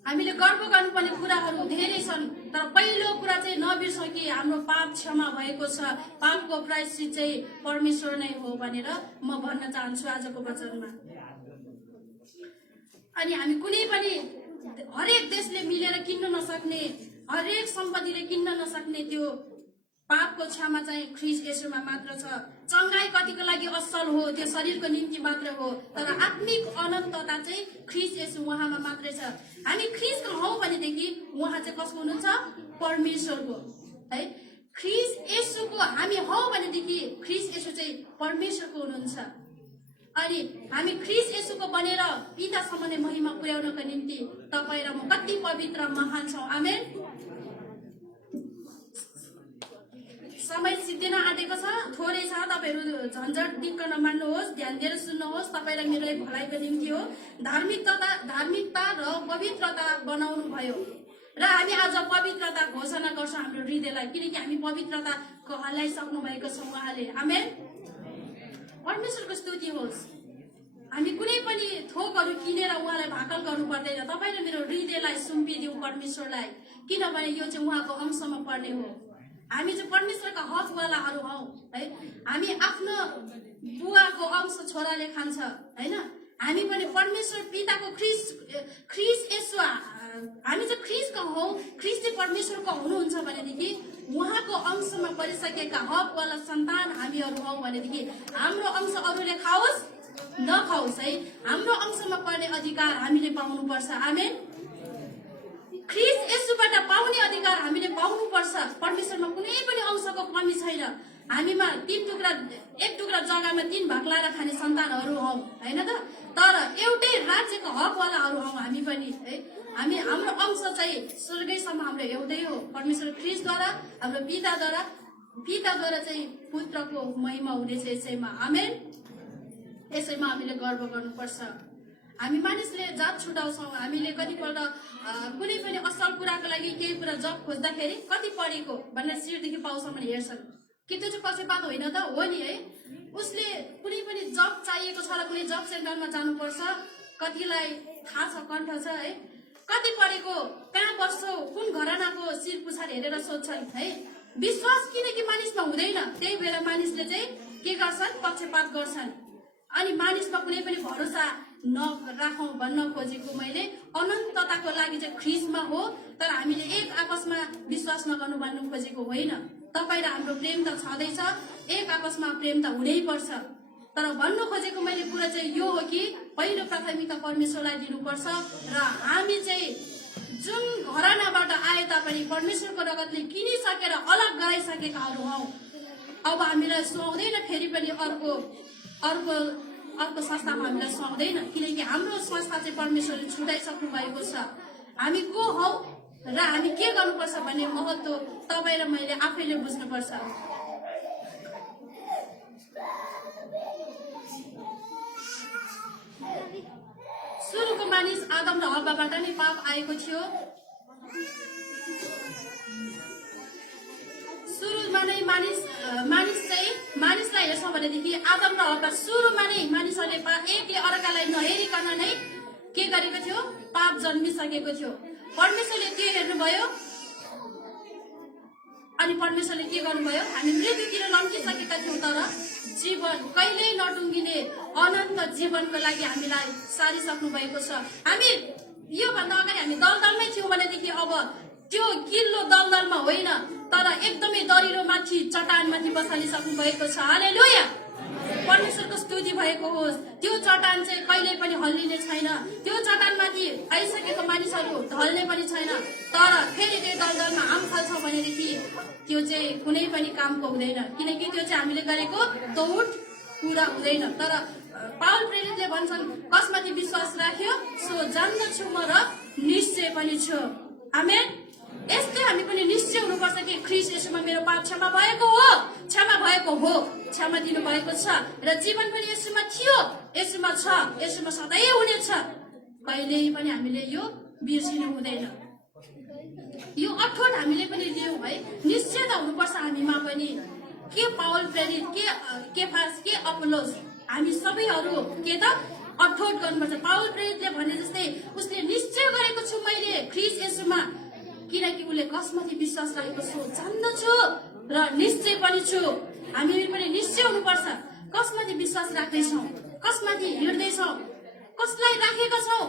हामीले गर्व गर्नुपर्ने कुराहरू धेरै छन्, तर पहिलो कुरा चाहिँ नबिर्सौँ कि हाम्रो पाप क्षमा भएको छ। पापको प्रायश्चित चाहिँ परमेश्वर नै हो भनेर म भन्न चाहन्छु आजको वचनमा। अनि हामी कुनै पनि हरेक देशले मिलेर किन्न नसक्ने, हरेक सम्पत्तिले किन्न नसक्ने त्यो पापको क्षमा चाहिँ ख्रीष्ट येशूमा मात्र छ। चङ्गाई कतिको लागि असल हो, त्यो शरीरको निम्ति मात्र हो, तर आत्मिक अनन्तता चाहिँ ख्रीष्ट येशू उहाँमा मात्रै छ। हामी ख्रीष्टको हौ भनेदेखि उहाँ चाहिँ कसको हुनुहुन्छ? परमेश्वरको है। ख्रीष्ट येशूको हामी हौ भनेदेखि ख्रीष्ट येशू चाहिँ परमेश्वरको हुनुहुन्छ। अनि हामी ख्रीष्ट येशूको बनेर पितासम्म नै महिमा पुर्याउनको निम्ति तपाईँ र म कति पवित्र महान छौँ। आमेन। समय सिद्धिन आँटेको छ, थोरै छ, तपाईँहरू झन्झट दिक्क नमान्नुहोस्, ध्यान दिएर सुन्नुहोस्। तपाईँ र मेरो भलाइको निम्ति हो। धार्मिकता र पवित्रता बनाउनु भयो र हामी आज पवित्रता घोषणा गर्छौँ हाम्रो हृदयलाई, किनकि हामी पवित्रताको हल्लाइसक्नु भएको छौँ उहाँले। आमेन। परमेश्वरको स्तुति होस्। हामी कुनै पनि थोकहरू किनेर उहाँलाई भाकल गर्नु पर्दैन। तपाईँ र मेरो हृदयलाई सुम्पिदिउँ परमेश्वरलाई, किनभने यो चाहिँ उहाँको अंशमा पर्ने हो। हामी चाहिँ परमेश्वरका हकवालाहरू हौ है। हामी आफ्नो बुवाको अंश छोराले खान्छ होइन। हामी पनि परमेश्वर पिताको ख्रीष्ट येशू, हामी चाहिँ ख्रीष्टको हौ, ख्रीष्ट चाहिँ परमेश्वरको हुनुहुन्छ भनेदेखि उहाँको अंशमा परिसकेका हकवाला सन्तान हामीहरू हौ भनेदेखि हाम्रो अंश अरूले खाओस् नखाओस् है, हाम्रो अंशमा पर्ने अधिकार हामीले पाउनुपर्छ। आमेन। ख्रीष्ट येशूबाट पाउने अधिकार हामीले पाउनुपर्छ। परमेश्वरमा कुनै पनि अंशको कमी छैन। हामीमा एक टुक्रा जग्गामा 3 भाग लाएर खाने सन्तानहरू हौ होइन त, तर एउटै राज्यको हकवालाहरू हौ हामी पनि है। हाम्रो अंश चाहिँ स्वर्गैसम्म हाम्रो एउटै हो, परमेश्वर ख्रीष्टद्वारा, हाम्रो पिताद्वारा चाहिँ पुत्रको महिमा हुनेछ यसैमा। आमेन। यसैमा हामीले गर्व गर्नुपर्छ। हामी मानिसले जात छुटाउँछौँ। हामीले कतिपल्ट कुनै पनि असल कुराको लागि केही कुरा जब खोज्दाखेरि कति पढेको भनेर शिरदेखि पाउँछौँ भने हेर्छन् कि त्यो चाहिँ पक्षपात होइन त हो नि है। उसले कुनै पनि जब चाहिएको छ र कुनै जब सेन्टरमा जानुपर्छ, कतिलाई थाहा छ, कण्ठ छ है, कति पढेको, कहाँ बस्छौ, कुन घरानाको शिर पुछार हेरेर सोध्छन् है। विश्वास किनकि मानिसमा हुँदैन, त्यही भएर मानिसले चाहिँ के गर्छन्? पक्षपात गर्छन्। अनि मानिसमा कुनै पनि भरोसा नराखौँ भन्न खोजेको मैले अनन्तताको लागि चाहिँ ख्रीष्टमा हो, तर हामीले एक आपसमा विश्वास नगर्नु भन्नु खोजेको होइन। तपाईँ र हाम्रो प्रेम त छँदैछ, एक आपसमा प्रेम त हुनै पर्छ, तर भन्नु खोजेको मैले कुरा चाहिँ यो हो कि पहिलो प्राथमिकता परमेश्वरलाई दिनुपर्छ र हामी चाहिँ जुन घरानाबाट आए तापनि परमेश्वरको रगतले किनिसकेर अलग गराइसकेकाहरू हौ। अब हामीलाई सुहाउँदैन फेरि पनि अर्को संस्थामा हामीलाई सुहाउँदैन, किनकि हाम्रो संस्था चाहिँ परमेश्वरले छुटाइसक्नु भएको छ। हामी को हौ? र हामी के गर्नुपर्छ भने महत्त्व तपाईँ र मैले आफैले बुझ्नुपर्छ। सुरुको मानिस आदम र हव्वाबाट नै पाप आएको थियो। सुरुमा नै मानिसलाई हेर्छौँ भनेदेखि आदम र हव्वा सुरुमा नै मानिसहरूले एकले अर्कालाई नहेरिकन नै के गरेको थियो? पाप जन्मिसकेको थियो। परमेश्वरले के हेर्नुभयो अनि परमेश्वरले के गर्नुभयो? हामी मृत्युतिर लम्किसकेका थियौँ, तर जीवन कहिल्यै नडुङ्गिने अनन्त जीवनको लागि हामीलाई सारिसक्नु भएको छ। हामी योभन्दा अगाडि हामी दलदलमै थियौँ भनेदेखि अब त्यो गिल्लो दलदलमा होइन, तर एकदमै दरिलो माथि चट्टानमाथि बसालिसक्नु भएको छ। हालेलुया, परमेश्वरको स्तुति भएको होस्। त्यो चट्टान चाहिँ कहिल्यै पनि हल्लिने छैन। त्यो चट्टानमाथि आइसकेको मानिसहरू ढल्ने पनि छैन, तर फेरि त्यो दलदलमा आम फल्छ भनेदेखि त्यो चाहिँ कुनै पनि कामको हुँदैन, किनकि त्यो चाहिँ हामीले गरेको दौड पुरा हुँदैन। तर पाउल प्रेरितले भन्छन्, कसमाथि विश्वास राख्यो सो जान्दछु म र निश्चय पनि छु। आमेन। यस्तै हामी पनि निश्चय हुनुपर्छ कि ख्रीष्ट येशूमा मेरो पाप क्षमा भएको हो, क्षमा दिनु भएको छ र जीवन पनि येशूमा थियो, येशूमा छ, येशूमा सधैँ हुनेछ। कहिल्यै पनि हामीले यो बिर्सिनु हुँदैन। यो अठोट हामीले पनि लियौँ है, निश्चयता हुनुपर्छ हामीमा पनि। के पाउल प्रेरित, के केफास, के अपोलोस, हामी सबैहरू के त अठोट गर्नुपर्छ। पाउल प्रेरितले भने जस्तै उसले निश्चय गरेको छु मैले ख्रीष्ट येशूमा, किनकि उसले कसमाथि विश्वास राखेको छु जान्दछु र निश्चय पनि छु। हामी पनि निश्चय हुनुपर्छ। कसमाथि विश्वास राख्दैछौँ, कसमाथि हिँड्दैछौँ, कसलाई राखेका छौँ?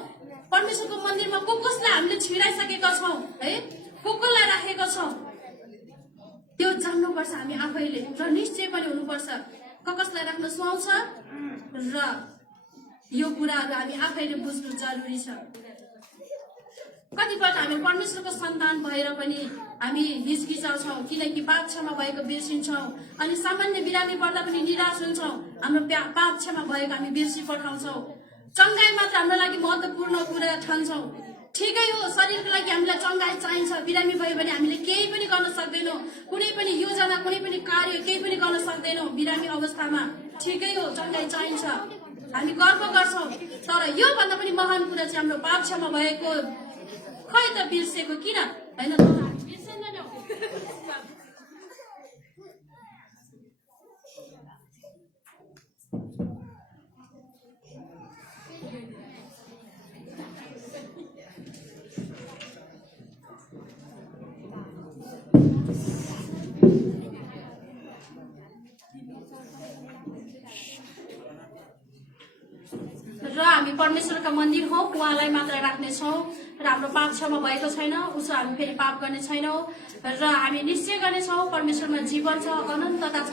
परमेश्वरको मन्दिरमा कसलाई हामीले छिराइसकेका छौँ है, कसलाई राखेका छौँ त्यो जान्नुपर्छ हामी आफैले, र निश्चय पनि हुनुपर्छ कसलाई राख्न सुहाउँछ, र यो कुराहरू हामी आफैले बुझ्नु जरुरी छ। कतिपल्ट हामी परमेश्वरको सन्तान भएर पनि हामी हिचकिचाउँछौँ, किनकि पाप क्षमा भएको बिर्सिन्छौँ, अनि सामान्य बिरामी पर्दा पनि निराश हुन्छौँ। हाम्रो पाप क्षमा भएको हामी बिर्सी पठाउँछौँ। चङ्गाई मात्र हाम्रो लागि महत्त्वपूर्ण कुरा ठान्छौँ। ठिकै हो, शरीरको लागि हामीलाई चङ्गाई चाहिन्छ। बिरामी भयो भने हामीले केही पनि गर्न सक्दैनौँ, कुनै पनि योजना, कुनै पनि कार्य केही पनि गर्न सक्दैनौँ बिरामी अवस्थामा। ठिकै हो, चङ्गाई चाहिन्छ, हामी गर्व गर्छौँ। तर योभन्दा पनि महान कुरा चाहिँ हाम्रो पाप क्षमा भएको खै त बिर्सेको किन होइन, बिर्सेनौँ। र हामी परमेश्वरका मन्दिर हौ, उहाँलाई मात्र राख्नेछौँ र हाम्रो पाप क्षमा भएको छैन, उसो हामी फेरि पाप गर्ने छैनौँ र हामी निश्चय गर्नेछौँ परमेश्वरमा जीवन छ, अनन्तता छ।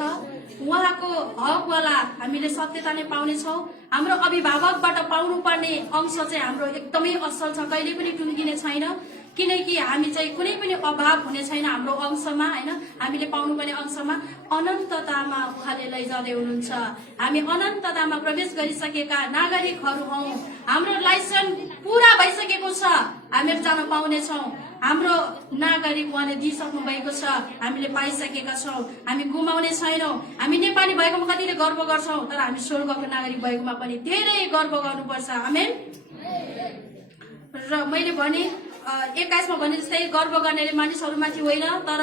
उहाँको हकवाला हामीले सत्यता नै पाउनेछौँ। हाम्रो अभिभावकबाट पाउनुपर्ने अंश चाहिँ हाम्रो एकदमै असल छ, कहिले पनि टुङ्गिने छैन, किनकि हामी चाहिँ कुनै पनि अभाव हुने छैन हाम्रो अंशमा होइन, हामीले पाउनुपर्ने अंशमा। अनन्ततामा उहाँले लैजाँदै हुनुहुन्छ। हामी अनन्ततामा प्रवेश गरिसकेका नागरिकहरू हौँ। हाम्रो लाइसेन्स पुरा भइसकेको छ, हामीहरू जान पाउनेछौँ। हाम्रो नागरिक उहाँले दिइसक्नु भएको छ, हामीले पाइसकेका छौँ, हामी गुमाउने छैनौँ। हामी नेपाली भएकोमा कतिले गर्व गर्छौँ, तर हामी स्वर्गको नागरिक भएकोमा पनि धेरै गर्व गर्नुपर्छ। आमेन। र मैले भने 21 मा भने जस्तै गर्व गर्नेले मानिसहरूमाथि होइन, तर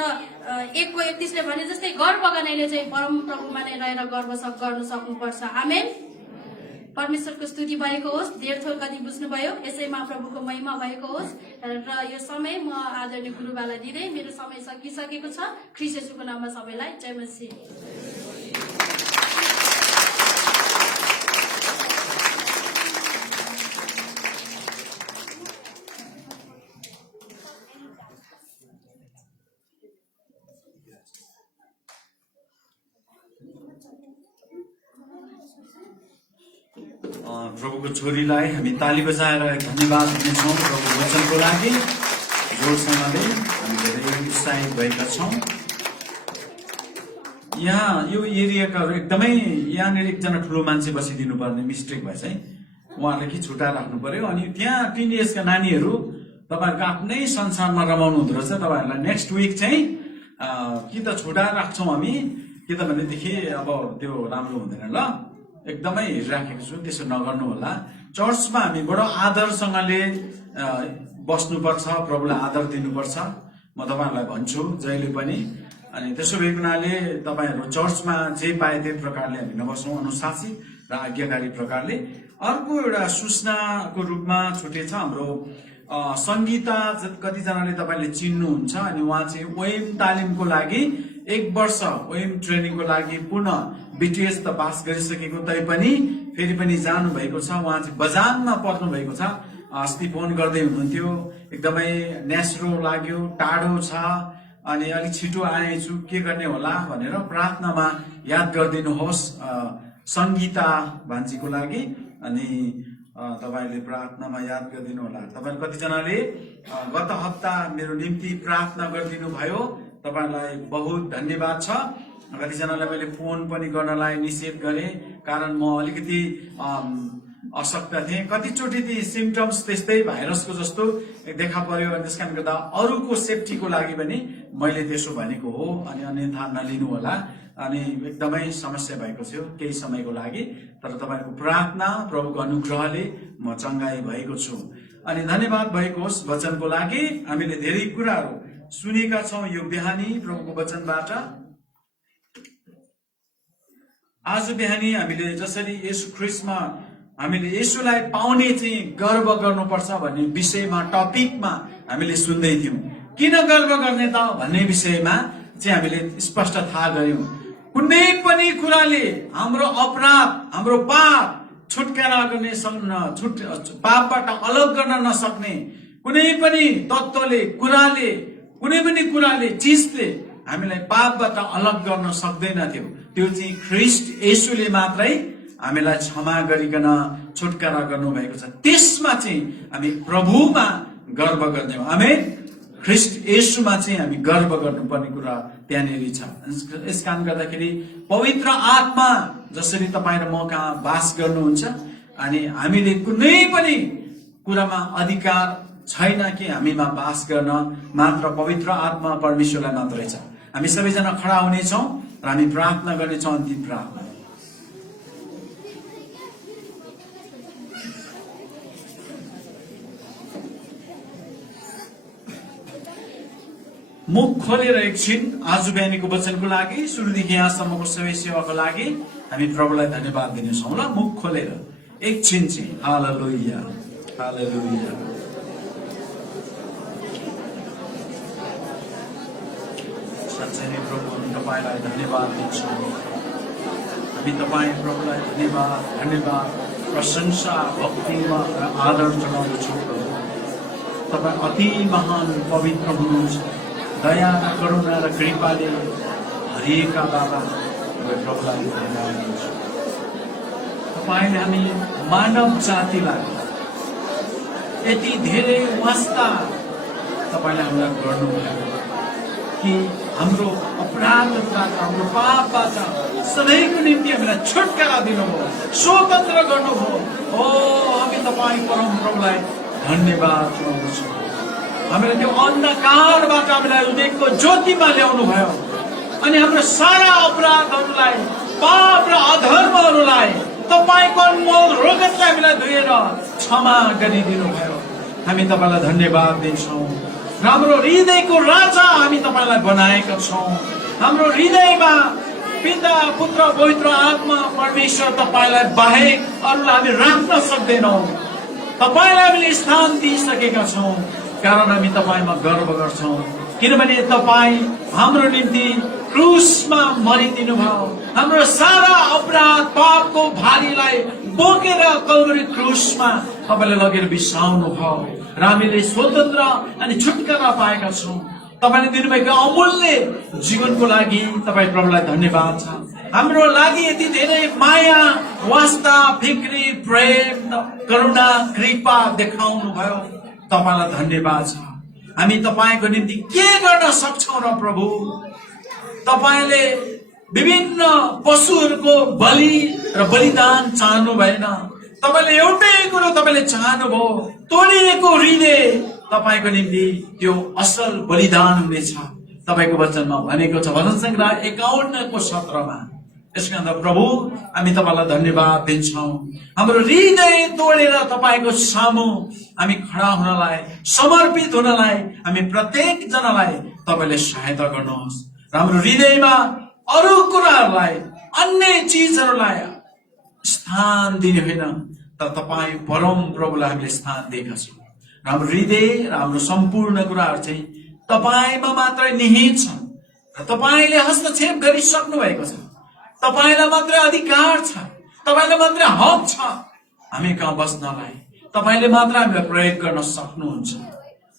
1 को 31 ले भने जस्तै गर्व गर्नेले चाहिँ परम प्रभुमा नै रहेर गर्व गर्न सक्नुपर्छ। आमेन। परमेश्वरको स्तुति भएको होस्। धेर थोर कति बुझ्नुभयो, यसैमा प्रभुको महिमा भएको होस्। र यो समय म आदरणीय गुरुबालाई दिँदै मेरो समय सकिसकेको छ। ख्रीष्ट येशूको नाममा सबैलाई जय मसीह। प्रभुको छोरीलाई हामी ताली बजाएर धन्यवाद दिन्छौँ प्रभुको वचनको लागि। जोडसँगले हामी धेरै उत्साहित भएका छौँ। यहाँ यो एरियाका एकदमै यहाँनिर एकजना ठुलो मान्छे बसिदिनु पर्ने मिस्टेक भएछ है, उहाँहरूले कि छुट्टा राख्नु पर्यो। अनि त्यहाँ 3 इयर्सका नानीहरू तपाईहरुको आफ्नै संसारमा रमाउनु हुँदो रहेछ। तपाईहरुलाई नेक्स्ट विक चाहिँ कि त छुटाएर राख्छौँ हामी, कि त भनेदेखि अब त्यो राम्रो हुँदैन। ल एकदमै हेरिराखेको छु, त्यसो नगर्नु होला। चर्चमा हामी बडो आदरसँगले बस्नुपर्छ, प्रभुलाई आदर दिनुपर्छ, म तपाईहरुलाई भन्छु जहिले पनि। अनि त्यसो भएको हुनाले तपाईहरु चर्चमा जे पाए त्यही प्रकारले हामी नबसौँ, अनुशासित र आज्ञाकारी प्रकारले। अर्को एउटा सूचनाको रूपमा छुटेछ हाम्रो संगीता, कतिजनाले तपाईले चिन्नुहुन्छ। अनि उहाँ चाहिँ ओएम तालिमको लागि 1 वर्ष ओएम ट्रेनिङको लागि पुनः बीटीएस त पास गरिसकेको तैपनि फेरि पनि जानु भएको छ। उहाँ चाहिँ बजानमा पर्नु भएको छ। अस्ति फोन गर्दै हुनुहुन्थ्यो, एकदमै नेस्रो लाग्यो, टाढो छ, अनि अलिक छिटो आएछु, के गर्ने होला भनेर प्रार्थनामा याद गरिदिनुहोस् संगीता भान्जीको लागि। अनि तपाईले प्रार्थनामा याद गरिदिनु होला। तपाईहरु कतिजनाले गत हप्ता मेरो निम्ति प्रार्थना गरिदिनु भयो, तपाईहरुलाई बहुत धन्यवाद छ। कतिजनालाई मैले फोन पनि गर्नलाई निषेध गरे, कारण म अलिकति अशक्त थिएँ। कतिचोटि ती सिम्पटम्स त्यस्तै भाइरसको जस्तो देखा पर्यो, अनि त्यसकारण गर्दा अरूको सेफ्टीको लागि पनि मैले त्यसो भनेको हो, अनि अन्यथा नलिनु होला। अनि एकदमै समस्या भएको थियो केही समयको लागि, तर तपाईहरुको प्रार्थना, प्रभुको अनुग्रहले म चंगाई भएको छु। अनि धन्यवाद भएको होस् वचनको लागि। हामीले धेरै कुराहरू सुनेका छौं यो बिहानी प्रभुको वचनबाट। आज बिहानी हामीले जसरी येशू ख्रीष्टमा हामीले येशूलाई पाउने चाहिँ गर्व गर्नुपर्छ भन्ने विषयमा, टपिकमा हामीले सुन्दै थियौं। किन गर्व गर्ने त भन्ने विषयमा चाहिँ हामीले स्पष्ट थाहा गर्यौं। कुनै पनि कुराले हाम्रो अपराध, हाम्रो पाप छुटकारा गर्ने, पापबाट अलग गर्न नसक्ने कुनै पनि तत्त्वले, कुनै पनि कुराले, चिजले हामीलाई पापबाट अलग गर्न सक्दैन थियो। त्यो चाहिँ ख्रीष्ट येशूले मात्रै हामीलाई क्षमा गरिकन छुटकारा गर्नुभएको छ। त्यसमा चाहिँ हामी प्रभुमा गर्व गर्छौं। आमेन। ख्रीष्ट येशूमा चाहिँ हामी गर्व गर्नुपर्ने कुरा त्यहाँनिर छ। यसकारण गर्दाखेरि पवित्र आत्मा जसरी तपाईँ र म कहाँ वास गर्नुहुन्छ, अनि हामीले कुनै पनि कुरामा अधिकार छैन कि हामीमा वास गर्न, मात्र पवित्र आत्मा परमेश्वरलाई मात्रै छ। हामी सबैजना खडा हुनेछौँ र हामी प्रार्थना गर्नेछौँ, अन्तिम प्रार्थना। मुख खोलेर एकछिन आज बिहानीको वचनको लागि, सुरुदेखि यहाँसम्मको सबै सेवाको लागि हामी प्रभुलाई धन्यवाद दिनेछौँ। ल मुख खोलेर एकछिन चाहिँ हालेलुया, हालेलुया। साँच्चै नै प्रभु तपाईलाई धन्यवाद दिन्छौँ। हामी तपाईँ प्रभुलाई धन्यवाद, प्रशंसा, भक्तिमा आदर जनाउँदछौँ। तपाईँ अति महान पवित्र हुनुहुन्छ। दया र करुणा र कृपाले हरिएका बाबा प्रभुलाई धन्यवाद दिन्छौँ। तपाईँले हामी मानव जातिलाई यति धेरै वास्ता तपाईँले हामीलाई गर्नुभयो कि हाम्रो अपराधबाट, हाम्रो पापबाट सधैँको निम्ति हामीलाई छुटकारा दिनुभयो, स्वतन्त्र गर्नुभयो। ओ हामी तपाईँ परम प्रभुलाई धन्यवाद दिन्छौँ। हामीलाई त्यो अन्धकारबाट हामीलाई उदेकको ज्योतिमा ल्याउनु भयो, अनि हाम्रो सारा अपराधहरूलाई, पाप र अधर्महरूलाई तपाईँको अनमोल रगतले हामीलाई धोएर क्षमा गरिदिनु भयो। हामी तपाईँलाई धन्यवाद दिन्छौँ। हाम्रो हृदयको राजा हामी तपाईँलाई बनाएका छौँ। हाम्रो हृदयमा पिता, पुत्र, पवित्र आत्मा परमेश्वर तपाईँलाई बाहेक अरूलाई हामी राख्न सक्दैनौँ। तपाईँलाई हामीले स्थान दिइसकेका छौँ, कारण हामी तपाईँमा गर्व गर्छौँ। किनभने तपाईँ हाम्रो निम्ति क्रुसमा मरिदिनु भयो। हाम्रो सारा अपराध, पापको भारीलाई बोकेर कल्वरी क्रुसमा तपाईँले लगेर बिसाउनु भयो र हामीले स्वतन्त्र अनि छुटकारा पाएका छौँ। तपाईँले दिनुभएको अमूल्य जीवनको लागि तपाईँ प्रभुलाई धन्यवाद छ। हाम्रो लागि यति धेरै माया, वास्ता, फिक्री, प्रेम, करुणा, कृपा देखाउनु भयो। तपाईलाई धन्यवाद छ। हामी तपाईँको निम्ति के गर्न सक्छौँ र प्रभु? तपाईँले विभिन्न पशुहरूको बलि र बलिदान चाहनु भएन। तपाईँले एउटै कुरो तपाईँले चाहनुभयो, तोडिएको हृदय तपाईको निम्ति त्यो असल बलिदान हुनेछ तपाईको वचनमा भनेको छ। भजन संग्रह 51 को 17 यसका अन्त प्रभु हामी तपाईलाई धन्यवाद दिन्छौं। हाम्रो हृदय तोडेर तपाईको सामु हामी खडा हुनलाई समर्पित हुनलाई हामी प्रत्येक जनालाई तपाईले सहायता गर्नुहोस्। हाम्रो हृदयमा अरू कुराहरूलाई अन्य चीजहरूलाई स्थान दिने होइन तर तपाई परम प्रभुलाई हामीले स्थान दिएका छौं। हाम्रो हृदय र हाम्रो सम्पूर्ण कुराहरू चाहिँ तपाईमा मात्रै निहित छन् र तपाईले हस्तक्षेप गरिसक्नु भएको छ। तपाईलाई मात्रै अधिकार छ, तपाईलाई मात्रै हक छ हामी कहाँ बस्नलाई। तपाईले मात्र हामीलाई प्रयोग गर्न सक्नुहुन्छ।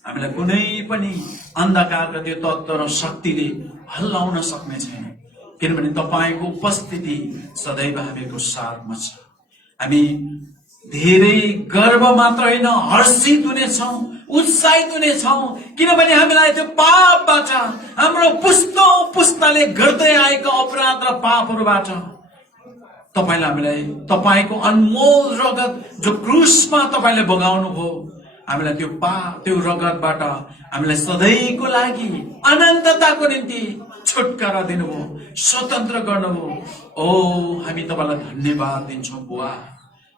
हामीलाई कुनै पनि अन्धकारका त्यो तत्त्व र शक्तिले हल्लाउन सक्ने छैन, किनभने तपाईको उपस्थिति सदैव हामीको साथमा छ। हामी धेरै गर्व मात्र होइन हर्षित हुनेछौँ, उत्साहित हुनेछौँ, किनभने हामीलाई त्यो पापबाट हाम्रो पुस्तौं पुस्ताले गर्दै आएको अपराध र पापहरूबाट तपाईले हामीलाई तपाईको अनमोल रगत जो क्रुसमा तपाईले बगाउनु भयो हामीलाई त्यो रगतबाट हामीलाई सधैँको लागि अनन्तताको निम्ति छुटकारा दिनुभयो, स्वतन्त्र गर्नुभयो। ओ हामी तपाईलाई धन्यवाद दिन्छौँ बुवा।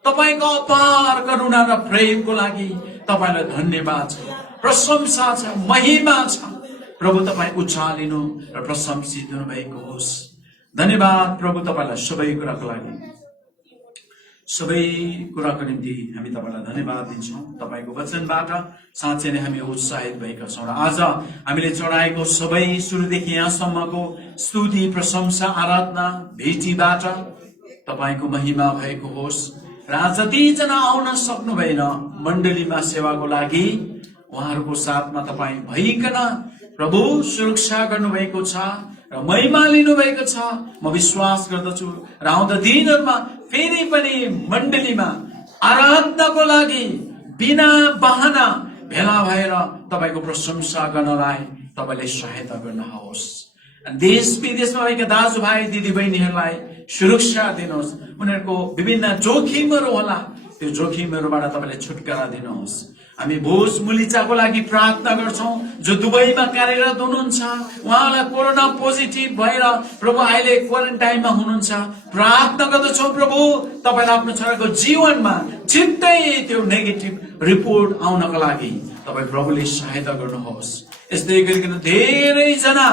तपाईको अपार करुणा र प्रेमको लागि तपाईलाई धन्यवाद छ, प्रशंसा छ, महिमा छ। प्रभु तपाई उचालिनु र प्रशंसित हुनुभएको होस्। धन्यवाद प्रभु तपाईलाई सबै कुराको लागि, सबै कुराको निम्ति हामी तपाईलाई धन्यवाद दिन्छौँ। तपाईको वचनबाट साँच्चै नै हामी उत्साहित भएका छौँ र आज हामीले चढाएको सबै सुरुदेखि यहाँसम्मको स्तुति, प्रशंसा, आराधना भेटीबाट तपाईको महिमा भएको होस्। र जतिजना आउन सक्नु भएन मण्डलीमा सेवाको लागि उहाँहरूको साथमा तपाईँ भइकन प्रभु सुरक्षा गर्नुभएको छ र महिमा लिनुभएको छ। म विश्वास गर्दछु र आउँदा दिनहरूमा फेरि पनि मण्डलीमा आराधनाको लागि बिना बहाना भेला भएर तपाईको प्रशंसा गर्नलाई तपाईले सहायता गर्नुहोस्। देश विदेशमा भएका दाजुभाइ दिदीबहिनीहरूलाई सुरक्षा दिनुहोस्। उनीहरूको विभिन्न जोखिमहरू होला, त्यो जोखिमहरूबाट तपाईले छुटकारा दिनुहोस्। हामी भोज मुलिचाको लागि प्रार्थना गर्छौं, जो दुबईमा कार्यरत हुनुहुन्छ। उहाँलाई कोरोना पोजिटिभ भएर प्रभु अहिले क्वारेन्टाइनमा हुनुहुन्छ। प्रार्थना गर्दछौं प्रभु तपाईले आफ्नो छोराको जीवनमा छिट्टै त्यो नेगेटिभ रिपोर्ट आउनको लागि तपाई प्रभुले सहायता गर्नुहोस्। यस्तै गरिकन धेरैजना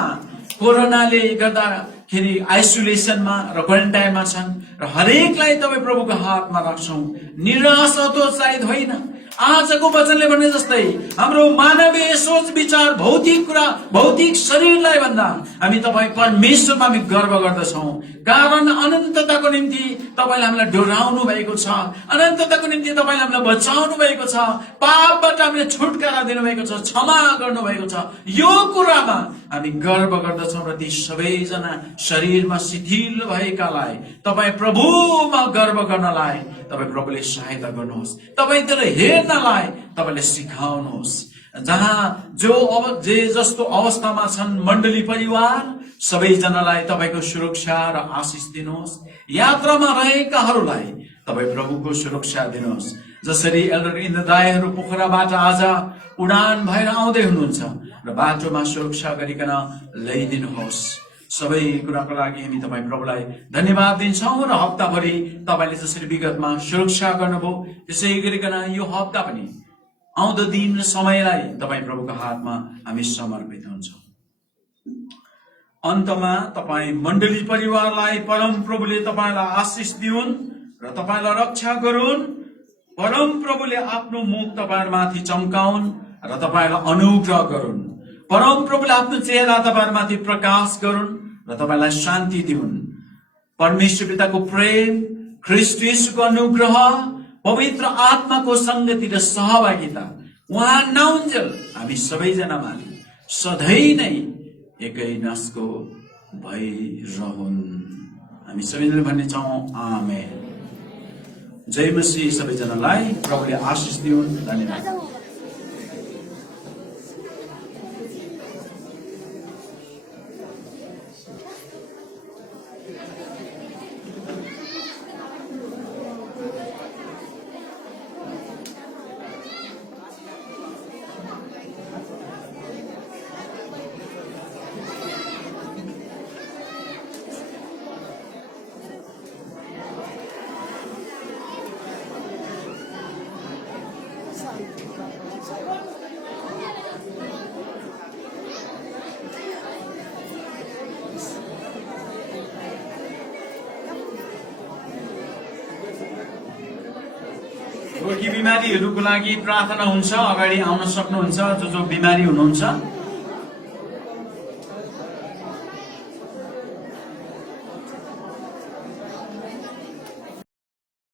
कोरोनाले गर्दाखेरि आइसोलेसनमा र क्वारेन्टाइनमा छन् र हरेकलाई तपाईँ प्रभुको हातमा राख्छौं। निराश हतोत्साहित होइन। आजको वचनले भने जस्तै हाम्रो मानवीय सोच विचार भौतिक कुरा भौतिक शरीरलाई भन्दा हामी तपाईँ परमेश्वरमा हामी गर्व गर्दछौं। कारण अनन्तताको निम्ति तपाईले हामीलाई डोराउनु भएको छ, अनन्तताको निम्ति तपाईले हामीलाई बचाउनु भएको छ, पापबाट हामीलाई छुटकारा दिनुभएको छ, क्षमा गर्नुभएको छ। यो कुरामा हामी गर्व गर्दछौं र ती सबैजना शरीरमा शिथिल भएकालाई तपाईँ प्रभुमा गर्व गर्नलाई तपाईँ प्रभुले सहायता गर्नुहोस्। तपाईँतिर हेर्नलाई तपाईले सिकाउनुहोस्। जहाँ जे जस्तो अवस्थामा छन् मण्डली परिवार सबैजनालाई तपाईको सुरक्षा र आशिष दिनुहोस्। यात्रामा रहेकाहरूलाई तपाईँ प्रभुको सुरक्षा दिनुहोस्। जसरी एल्डर इन्द्रदायहरू पोखराबाट आज उडान भएर आउँदै हुनुहुन्छ र बाटोमा सुरक्षा गरिकन ल्याइदिनुहोस्। सबै कुराको लागि हामी तपाईँ प्रभुलाई धन्यवाद दिन्छौँ र हप्ताभरि तपाईले जसरी विगतमा सुरक्षा गर्नुभयो त्यसै गरिकन यो हप्ता पनि आउँदो दिन र समयलाई तपाईँ प्रभुको हातमा हामी समर्पित हुन्छौँ। अन्तमा तपाईँ मण्डली परिवारलाई परम प्रभुले तपाईलाई आशिष दिउन् र तपाईलाई रक्षा गरून्। परम प्रभुले आफ्नो मुख तपाईहरुमाथि चम्काउन् र तपाईलाई अनुग्रह गरून्। परम प्रभुले आफ्नो चेहरा तपाईहरुमाथि प्रकाश गरून् र तपाईलाई शान्ति दिउन्। परमेश्वर पिताको प्रेम, ख्रीष्ट येशूको अनुग्रह, पवित्र आत्माको संगति र सहभागिता उहाँ नउन्जेल हामी सबैजनामाथि सधैँ नै एकै नसको भइरहन्। हामी सबैजनाले भन्ने छौँ आमेन। जय मसीह। सबैजनालाई प्रभुले आशिष दिउन्। धन्यवाद। रोगी बिमारीहरूको लागि प्रार्थना हुन्छ, अगाडि आउन सक्नुहुन्छ जो बिमारी हुनुहुन्छ।